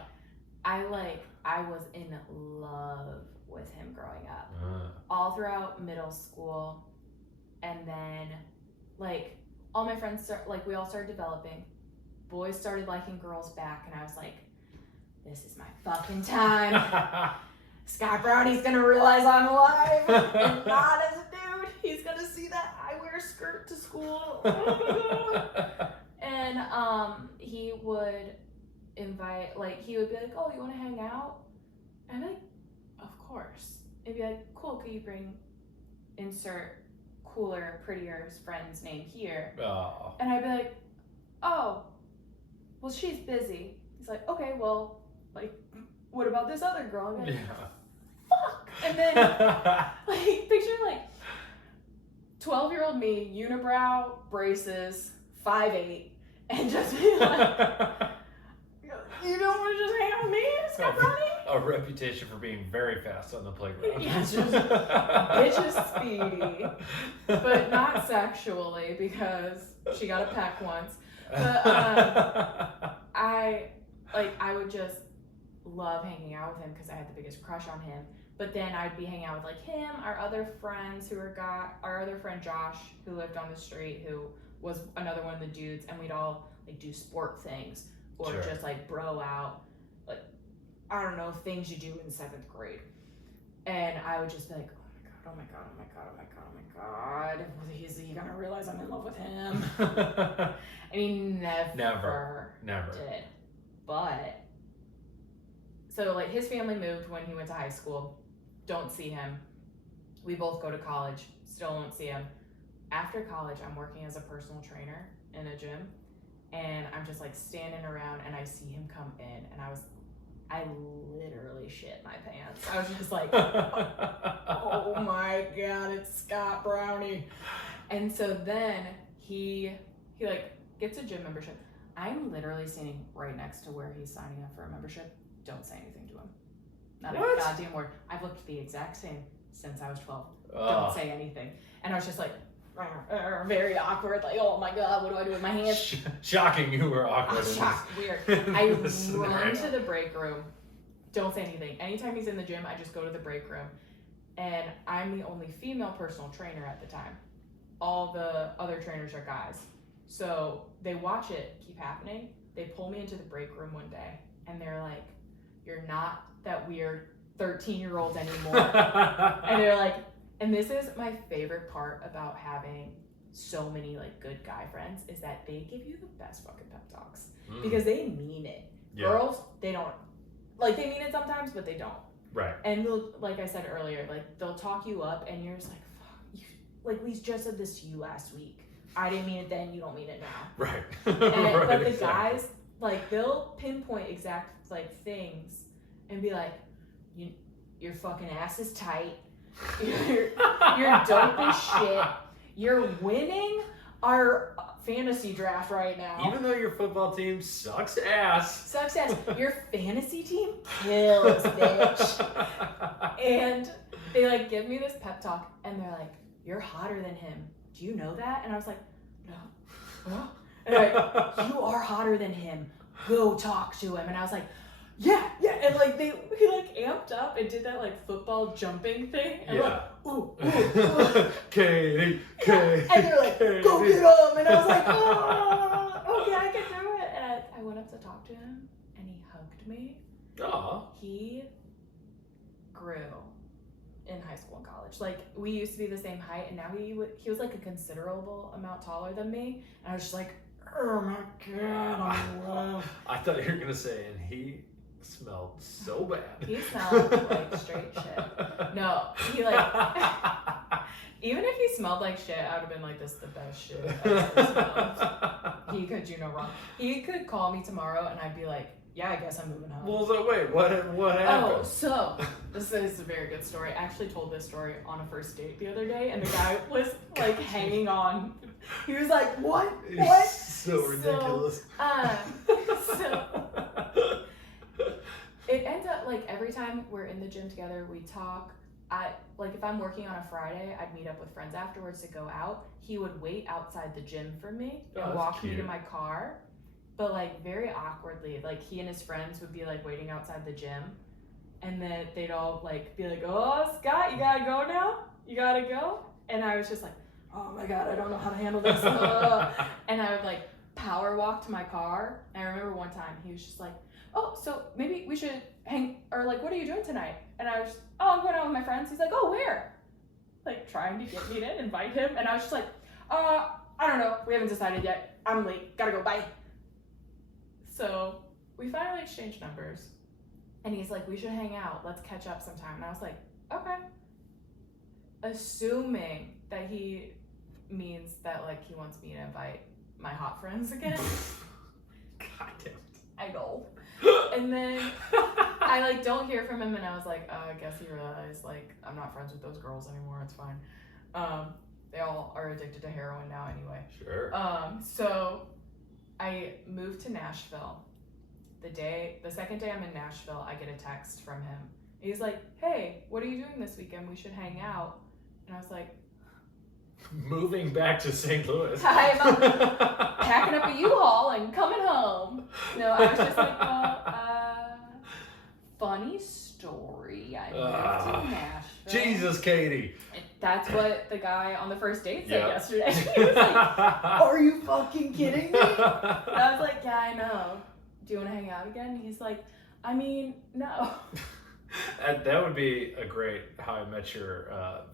I was in love with him growing up. All throughout middle school. And then, like, all my friends, we all started developing. Boys started liking girls back. And I was like, this is my fucking time. Scott Brownie's gonna realize I'm alive. And not as a dude. He's gonna see that I wear a skirt to school. And he would invite, like, he would be like, oh, you wanna hang out? And I'd be like, of course. It'd be like, cool, could you bring insert cooler, prettier friend's name here? Oh. And I'd be like, oh, well, she's busy. He's like, okay, well, like, what about this other girl? I'm like, fuck. And then, like, picture, like, 12-year-old me, unibrow, braces, 5'8", and just be like, you don't want to just hang out with me, Scott Brownie? A reputation for being very fast on the playground. Yeah, just bitch speedy, but not sexually because she got a peck once. But I would just love hanging out with him because I had the biggest crush on him. But then I'd be hanging out with like him, our other friends our other friend Josh, who lived on the street, who was another one of the dudes, and we'd all like do sport things or just like bro out, like, I don't know, things you do in 7th grade. And I would just be like, oh my God, oh my God, oh my God, oh my God. Is he gonna realize I'm in love with him? And he never did. But, so like his family moved when he went to high school. Don't see him. We both go to college. Still don't see him. After college, I'm working as a personal trainer in a gym. And I'm just like standing around and I see him come in and I literally shit my pants. I was just like, oh my God, it's Scott Brownie. And so then he like gets a gym membership. I'm literally standing right next to where he's signing up for a membership. Don't say anything to him. Not a goddamn word. I've looked the exact same since I was 12. Don't say anything. And I was just like, very awkward, like, oh my God, what do I do with my hands? Shocking, you were awkward. Shocked, weird. I run to the break room. Don't say anything. Anytime he's in the gym, I just go to the break room. And I'm the only female personal trainer at the time. All the other trainers are guys. So they watch it keep happening. They pull me into the break room one day and they're like, you're not that weird 13-year-old anymore. And they're like, and this is my favorite part about having so many like good guy friends is that they give you the best fucking pep talks because they mean it. Yeah. Girls, they don't, like, they mean it sometimes, but they don't. Right. And like I said earlier, like they'll talk you up and you're just like, fuck, like we just said this to you last week. I didn't mean it then, you don't mean it now. Right. And, but the guys, like, they'll pinpoint exact like things and be like, your fucking ass is tight. You're dope as shit. You're winning our fantasy draft right now. Even though your football team sucks ass. Sucks ass. Your fantasy team kills, bitch. And they like give me this pep talk and they're like, you're hotter than him. Do you know that? And I was like, no. And they're like, you are hotter than him. Go talk to him. And I was like, yeah. And like he like amped up and did that like football jumping thing. And like, ooh. Katie. And they're like, go get him. And I was like, oh, okay, I can do it. And I went up to talk to him and he hugged me. Aww. He grew in high school and college. Like, we used to be the same height and now he was like a considerable amount taller than me. And I was just like, oh my God, I'm in love. I thought you were going to say, and he smelled so bad. He smelled like straight shit. No, he like, even if he smelled like shit, I would have been like, this is the best shit I've ever smelled. He could do no wrong. He could call me tomorrow and I'd be like, yeah, I guess I'm moving home. Well, so wait, what happened? Oh, so this is a very good story. I actually told this story on a first date the other day and the guy was like hanging on. He was like, what? So ridiculous. gym together. We talk. If I'm working on a Friday, I'd meet up with friends afterwards to go out. He would wait outside the gym for me and walk me to my car. But like very awkwardly, like he and his friends would be like waiting outside the gym, and then they'd all like be like, "Oh, Scott, you gotta go now? You gotta go?" And I was just like, "Oh my God, I don't know how to handle this." And I would like power walk to my car. And I remember one time he was just like, "Oh, so maybe we should hang, or like, what are you doing tonight?" And I was just, "Oh, I'm going out with my friends." He's like, "Oh, where?" Like trying to get me to invite him. And I was just like, I don't know. We haven't decided yet. I'm late. Gotta go. Bye." So we finally exchanged numbers. And he's like, "We should hang out. Let's catch up sometime." And I was like, "Okay." Assuming that he means that like he wants me to invite my hot friends again. God damn it. I know. And then I like don't hear from him, and I was like, I guess he realized like I'm not friends with those girls anymore. It's fine. They all are addicted to heroin now anyway. Sure. So I moved to Nashville. The second day I'm in Nashville, I get a text from him. He's like, "Hey, what are you doing this weekend? We should hang out." And I was like, moving back to St. Louis. I'm packing up a U-Haul and coming home. No, I was just like, funny story. I moved to Nashville. Jesus, Katie. And that's what the guy on the first date said yesterday. He was like, "Are you fucking kidding me?" And I was like, "Yeah, I know. Do you want to hang out again?" And he's like, "I mean, no." That would be a great How I Met Your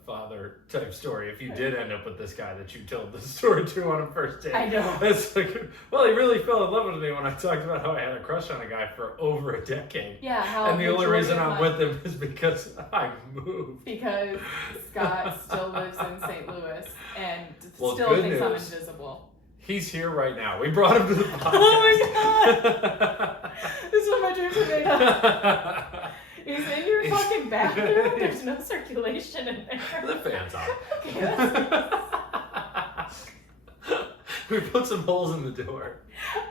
Father type story if you did end up with this guy that you told the story to on a first date. I know. It's like, well, he really fell in love with me when I talked about how I had a crush on a guy for over a decade. Yeah, and the only reason I'm with him is because I moved. Because Scott still lives in St. Louis and still thinks I'm invisible. He's here right now. We brought him to the podcast. Oh my God! This is what my dreams are made of. He's in your fucking bathroom. There's no circulation in there. The fan's on. Okay, we put some holes in the door.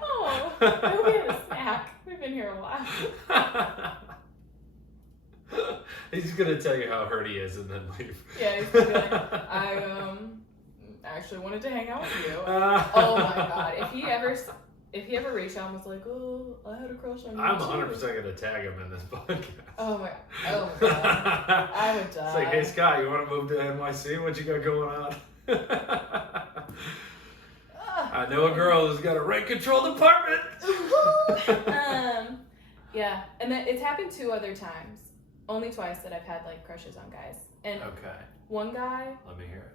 Oh, I hope we had a snack. We've been here a while. He's gonna tell you how hurt he is and then leave. Yeah, he's gonna be like, I actually wanted to hang out with you. Oh my God, if he ever reached out and was like, "Oh, I had a crush on you," I'm 100% gonna tag him in this podcast. Oh my God, I would die. It's like, "Hey Scott, you want to move to NYC? What you got going on?" I know a girl who's got a rent control department. Yeah, and then it's happened 2 other times. Only twice that I've had like crushes on guys. And okay. One guy. Let me hear it.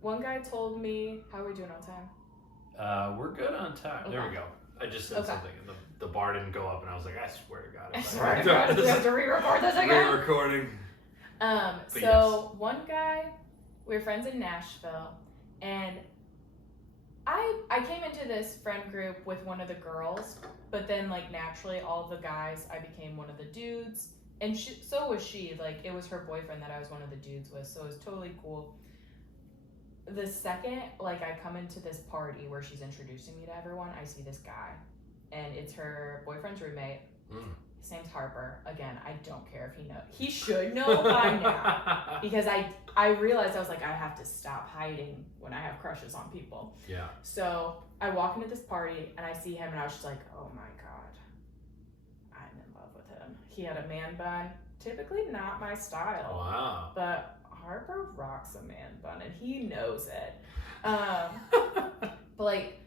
One guy told me, how are we doing on time? We're good on time. Okay. There we go. I just said something and the bar didn't go up and I was like, I swear to God. I swear to God, do we have to re-record this again? Re-recording. So one guy, we were friends in Nashville, and I came into this friend group with one of the girls, but then like naturally all the guys, I became one of the dudes, and so was she. Like it was her boyfriend that I was one of the dudes with, so it was totally cool. The second like I come into this party where she's introducing me to everyone, I see this guy, and it's her boyfriend's roommate. His name's Harper. Again, I don't care if he knows. He should know by now, because I realized I was like, I have to stop hiding when I have crushes on people. Yeah. So I walk into this party and I see him, and I was just like, oh my God, I'm in love with him. He had a man bun, typically not my style. Wow. But Harper rocks a man bun, and he knows it. But like,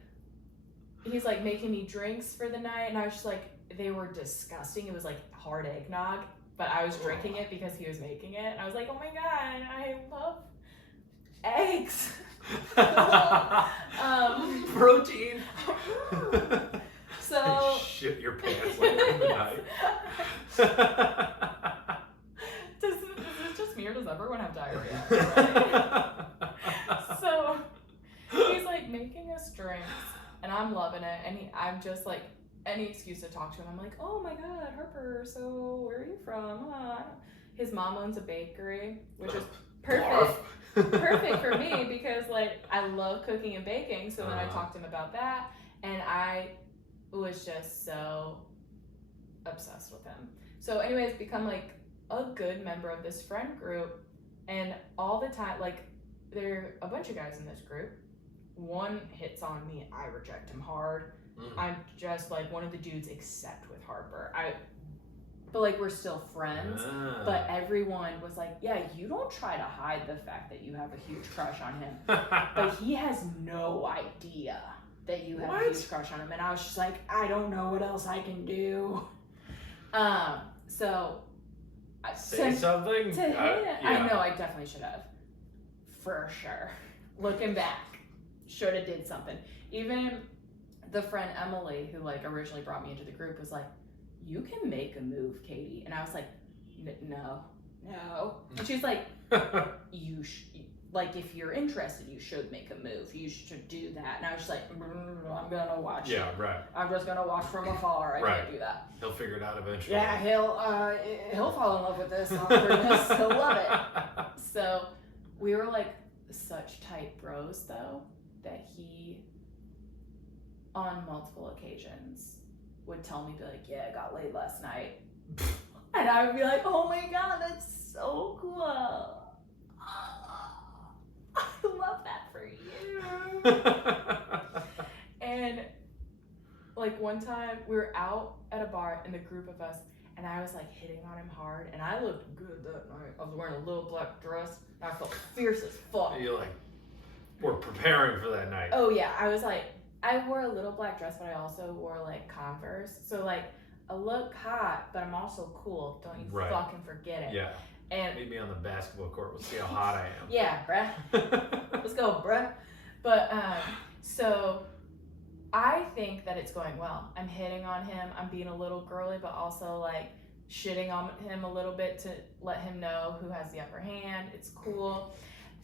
he's like making me drinks for the night, and I was just like, they were disgusting. It was like hard eggnog, but I was drinking it because he was making it, and I was like, oh my God, I love eggs. Protein. So shit your pants later in the night. Is this just me, or does everyone have diarrhea? Right? So he's like making us drinks, and I'm loving it, and I'm just like, any excuse to talk to him, I'm like, oh my God, Harper, so where are you from? His mom owns a bakery, which is perfect. Perfect for me, because like I love cooking and baking. So then I talked to him about that, and I was just so obsessed with him. So anyways, become like a good member of this friend group, and all the time, like, there are a bunch of guys in this group. One hits on me, I reject him hard. I'm just like one of the dudes except with Harper. But like we're still friends. But everyone was like, yeah, you don't try to hide the fact that you have a huge crush on him. But he has no idea that you have a huge crush on him. And I was just like, I don't know what else I can do. So say something. I know I definitely should have. For sure. Looking back, should have did something. Even the friend Emily, who like originally brought me into the group, was like, you can make a move, Katie. And I was like, no. And she's like, like, if you're interested, you should make a move. You should do that. And I was just like, I'm gonna watch it. Yeah, right. I'm just gonna watch from afar. I can't do that. He'll figure it out eventually. Yeah, he'll fall in love with this awkwardness. He'll love it. So we were like such tight bros though, that he, on multiple occasions, would tell me, be like, yeah, I got laid last night. And I would be like, oh my God, that's so cool. I love that for you. And like one time we were out at a bar in the group of us, and I was like hitting on him hard, and I looked good that night. I was wearing a little black dress, and I felt fierce as fuck. You're like, we're preparing for that night. Oh yeah, I was like, I wore a little black dress, but I also wore like Converse. So like, I look hot, but I'm also cool. Don't you fucking forget it. Yeah. And meet me on the basketball court. We'll see how hot I am. Yeah, bruh. Let's go, bruh. But so I think that it's going well. I'm hitting on him. I'm being a little girly, but also like shitting on him a little bit to let him know who has the upper hand. It's cool.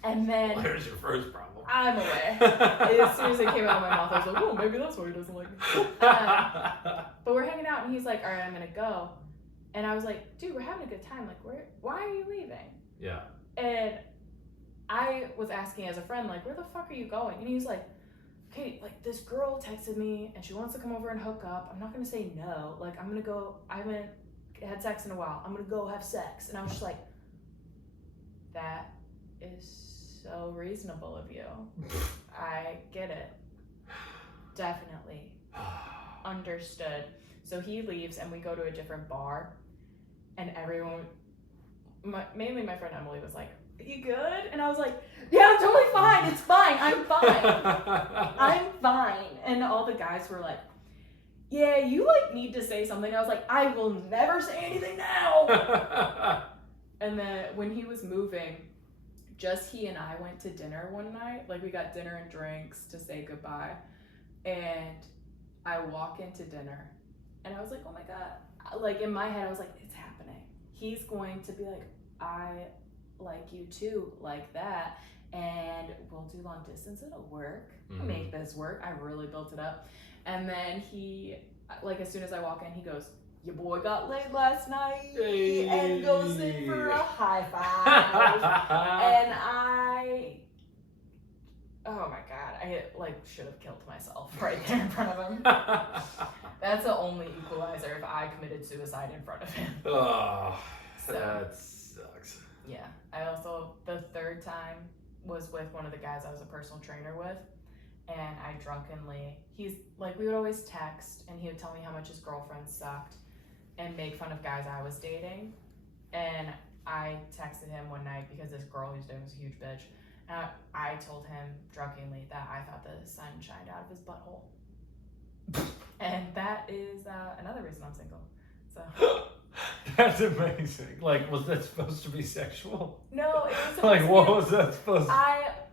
And then well, there's your first problem. I'm aware. As soon as it came out of my mouth, I was like, oh, maybe that's why he doesn't like me. But we're hanging out, and he's like, all right, I'm gonna go. And I was like, dude, we're having a good time. Like, why are you leaving? Yeah. And I was asking as a friend, like, where the fuck are you going? And he was like, okay, like, this girl texted me, and she wants to come over and hook up. I'm not gonna say no. Like, I'm gonna go. I haven't had sex in a while. I'm gonna go have sex. And I was just like, that is so reasonable of you. I get it. Definitely. Understood. So he leaves, and we go to a different bar, and everyone, mainly my friend Emily, was like, are you good? And I was like, yeah, I'm totally fine. It's fine. I'm fine. I'm fine. And all the guys were like, yeah, you like need to say something. I was like, I will never say anything now. And then when he was moving, just he and I went to dinner one night. Like, we got dinner and drinks to say goodbye. And I walk into dinner, and I was like, oh my God. Like, in my head, I was like, it's happening. He's going to be like, I like you too, like that. And we'll do long distance. It'll work. I'll make this work. I really built it up. And then he, like, as soon as I walk in, he goes, your boy got laid last night, and goes in for a high five. And oh my God, I like should have killed myself right there in front of him. That's the only equalizer if I committed suicide in front of him. Oh, so, that sucks. Yeah, I also, the third time was with one of the guys I was a personal trainer with. And I drunkenly, he's like, we would always text, and he would tell me how much his girlfriend sucked and make fun of guys I was dating. And I texted him one night because this girl he was dating was a huge bitch. And I told him drunkenly that I thought the sun shined out of his butthole. And that is another reason I'm single. So that's amazing. Like, was that supposed to be sexual? No, it was like, what was that supposed to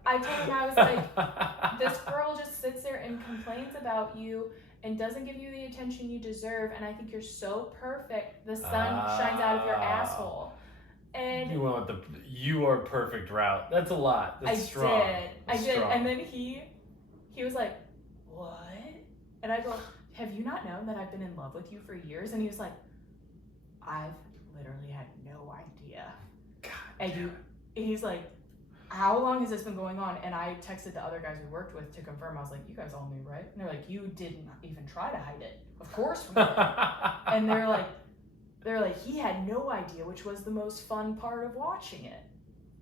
I told him, I was like, this girl just sits there and complains about you and doesn't give you the attention you deserve, and I think you're so perfect, the sun shines out of your asshole. And you went with the you are perfect route. That's a lot. That's strong. I did. And then he was like, what? And I go, have you not known that I've been in love with you for years? And he was like, I've literally had no idea. God, and he's like, how long has this been going on? And I texted the other guys we worked with to confirm. I was like, you guys all knew, right? And they're like, you didn't even try to hide it. Of course we did. And they're like, They're like, he had no idea, which was the most fun part of watching it.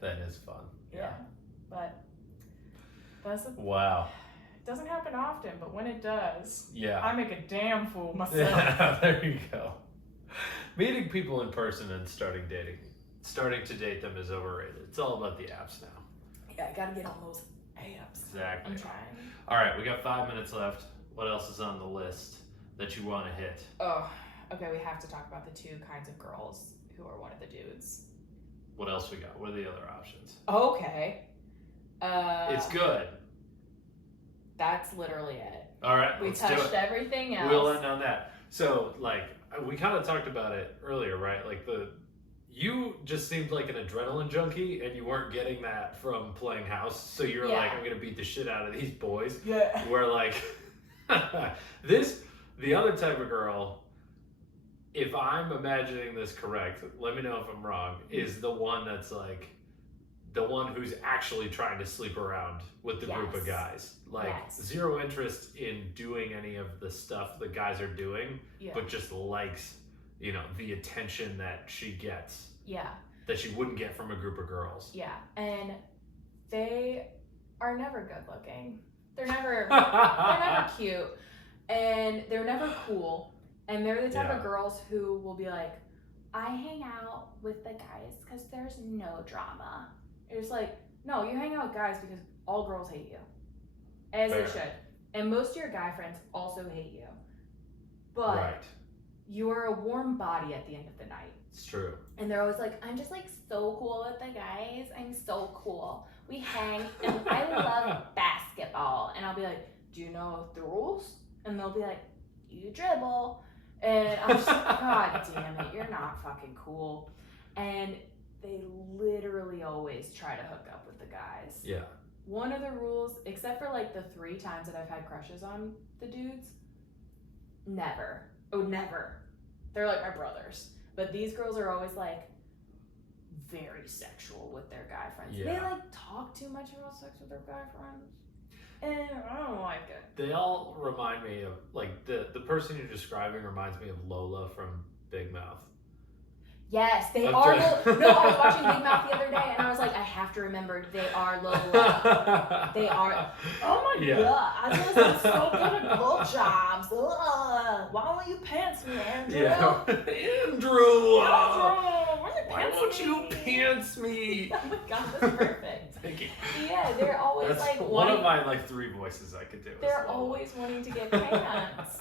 That is fun. Yeah. But wow. It doesn't happen often, but when it does, yeah, I make a damn fool of myself. Yeah, there you go. Meeting people in person and starting to date them is overrated. It's all about the apps now. Yeah, I gotta get on those apps. Exactly. I'm trying. All right, we got 5 minutes left. What else is on the list that you want to hit? Oh, okay, we have to talk about the two kinds of girls who are one of the dudes. What else we got? What are the other options? Okay. It's good. That's literally it. All right, we let's touched do it. everything else. We'll end on that. So, like, we kind of talked about it earlier, right? Like, you just seemed like an adrenaline junkie, and you weren't getting that from playing house. So you're like, I'm gonna beat the shit out of these boys. Yeah. Where like, the other type of girl, if I'm imagining this correct, let me know if I'm wrong, is the one that's like, the one who's actually trying to sleep around with the group of guys. Like, zero interest in doing any of the stuff the guys are doing, but just likes, the attention that she gets. Yeah. That she wouldn't get from a group of girls. Yeah. And they are never good looking. They're never cute. And they're never cool. And they're the type of girls who will be like, I hang out with the guys because there's no drama. It's like, no, you hang out with guys because all girls hate you. As they should. And most of your guy friends also hate you. But you are a warm body at the end of the night. It's true. And they're always like, I'm just like so cool with the guys. I'm so cool. We hang and I love basketball. And I'll be like, do you know the rules? And they'll be like, you dribble. And I'm just like, God damn it, you're not fucking cool. And they literally always try to hook up with the guys. Yeah. One of the rules, except for like the 3 times that I've had crushes on the dudes, never. Oh, never. They're like my brothers. But these girls are always like very sexual with their guy friends. Yeah. They like talk too much about sex with their guy friends. And I don't like it. They all remind me of, like, the person you're describing reminds me of Lola from Big Mouth. Yes, they are. No, I was watching Big Mouth the other day, and I was like, I have to remember they are Lola. They are. Oh my god, I just am so good at blowjobs. Why won't you pants me, Andrew? Yeah. Andrew, why won't you pants me? Oh my god, that's perfect. Thank you. Yeah, they're always that's like one of my like 3 voices I could do. They're always wanting to get pants.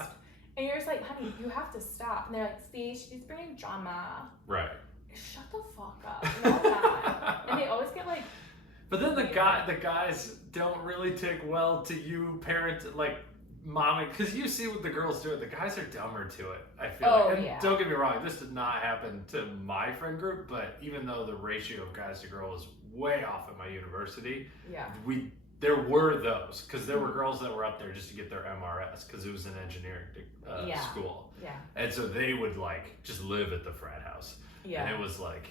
And you're just like, honey, you have to stop. And they're like, see, she's bringing drama. Right. Shut the fuck up. No, not. And they always get like. But then the guys don't really take well to you, parent, like, mommy, because you see what the girls do. The guys are dumber to it, I feel like. And don't get me wrong, this did not happen to my friend group, but even though the ratio of guys to girls was way off at my university, there were those, because there were girls that were up there just to get their MRS, because it was an engineering school. Yeah. And so they would, like, just live at the frat house. Yeah. And it was, like,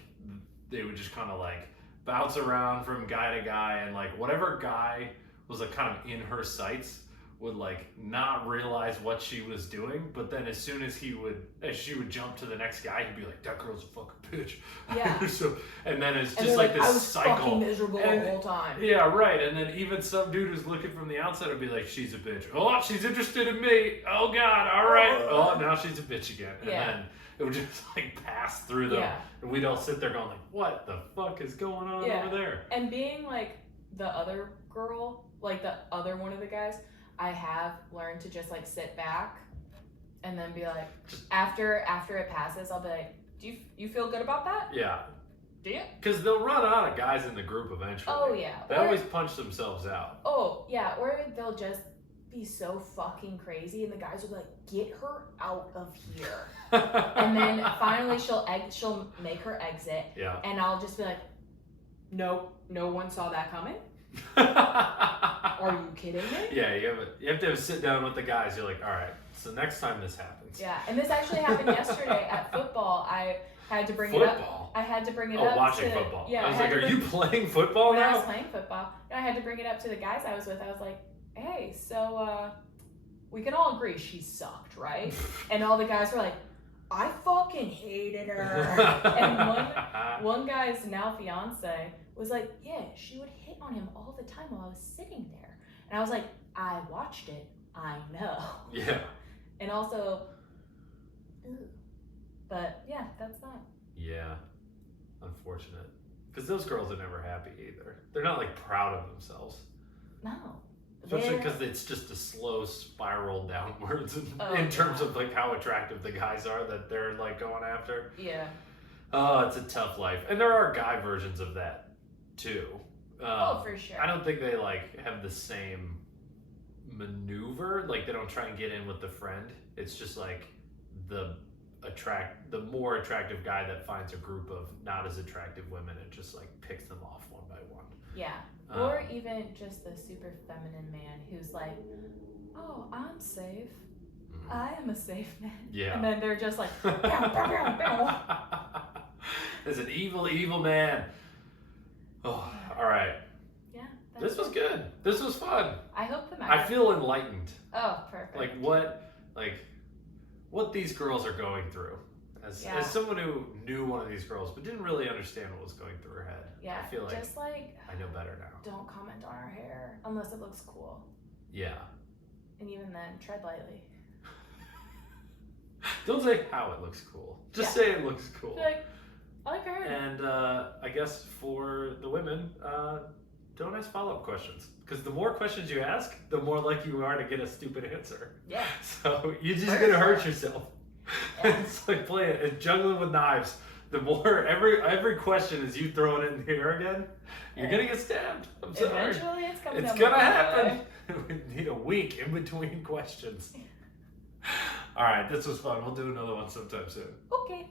they would just kind of, like, bounce around from guy to guy, and, like, whatever guy was, like, kind of in her sights would, like, not realize what she was doing, but then as soon as she would jump to the next guy, he'd be like, that girl's a fucking bitch. Yeah. So, and then it's just like this I was cycle. Fucking miserable the whole time. Yeah, right. And then even some dude who's looking from the outside would be like, she's a bitch. Oh, she's interested in me. Oh God, all right. Oh, now she's a bitch again. And then it would just like pass through them. Yeah. And we'd all sit there going like, what the fuck is going on over there? And being like the other girl, like the other one of the guys, I have learned to just like sit back and then be like, after it passes, I'll be like, do you feel good about that? Yeah. Do you? Because they'll run out of guys in the group eventually. Oh yeah. They always punch themselves out. Oh yeah, or they'll just be so fucking crazy and the guys will be like, get her out of here. And then finally she'll make her exit. Yeah. And I'll just be like, nope, no one saw that coming. Are you kidding me? Yeah, you have to sit down with the guys. You're like, all right, so next time this happens. Yeah, and this actually happened yesterday at football. I had to bring it up. I had to bring it up. Watching football. Yeah, I was like, are you playing football now? I was playing football. And I had to bring it up to the guys I was with. I was like, hey, so we can all agree she sucked, right? And all the guys were like, I fucking hated her. And one guy's now fiance was like, yeah, she would hit on him all the time while I was sitting there. And I was like, I watched it. I know. Yeah. And also, but yeah, that's that. Yeah. Unfortunate. Because those girls are never happy either. They're not like proud of themselves. No. Especially because it's just a slow spiral downwards in terms of like how attractive the guys are that they're like going after. Yeah. Oh, it's a tough life. And there are guy versions of that too. For sure. I don't think they like have the same maneuver. Like they don't try and get in with the friend. It's just like the more attractive guy that finds a group of not as attractive women and just like picks them off one by one. Yeah. Or even just the super feminine man who's like, oh, I'm safe. I am a safe man. Yeah. And then they're just like, bow, bow, bow, bow. There's an evil, evil man. Oh, all right. Yeah. This was good. This was fun. I hope the I feel enlightened. Oh, perfect. What these girls are going through. As someone who knew one of these girls but didn't really understand what was going through her head. Yeah. I feel like just like I know better now. Don't comment on her hair unless it looks cool. Yeah. And even then, tread lightly. Don't say how it looks cool. Just say it looks cool. Like, I like her. And I guess for the women, don't ask follow-up questions. Because the more questions you ask, the more likely you are to get a stupid answer. Yeah. So you're just going to hurt yourself. Yeah. It's like playing, it's juggling with knives. The more, every question is you throwing it in the air again, you're going to get stabbed. I'm sorry. Eventually it's coming It's going to happen. We need a week in between questions. All right, this was fun. We'll do another one sometime soon. Okay.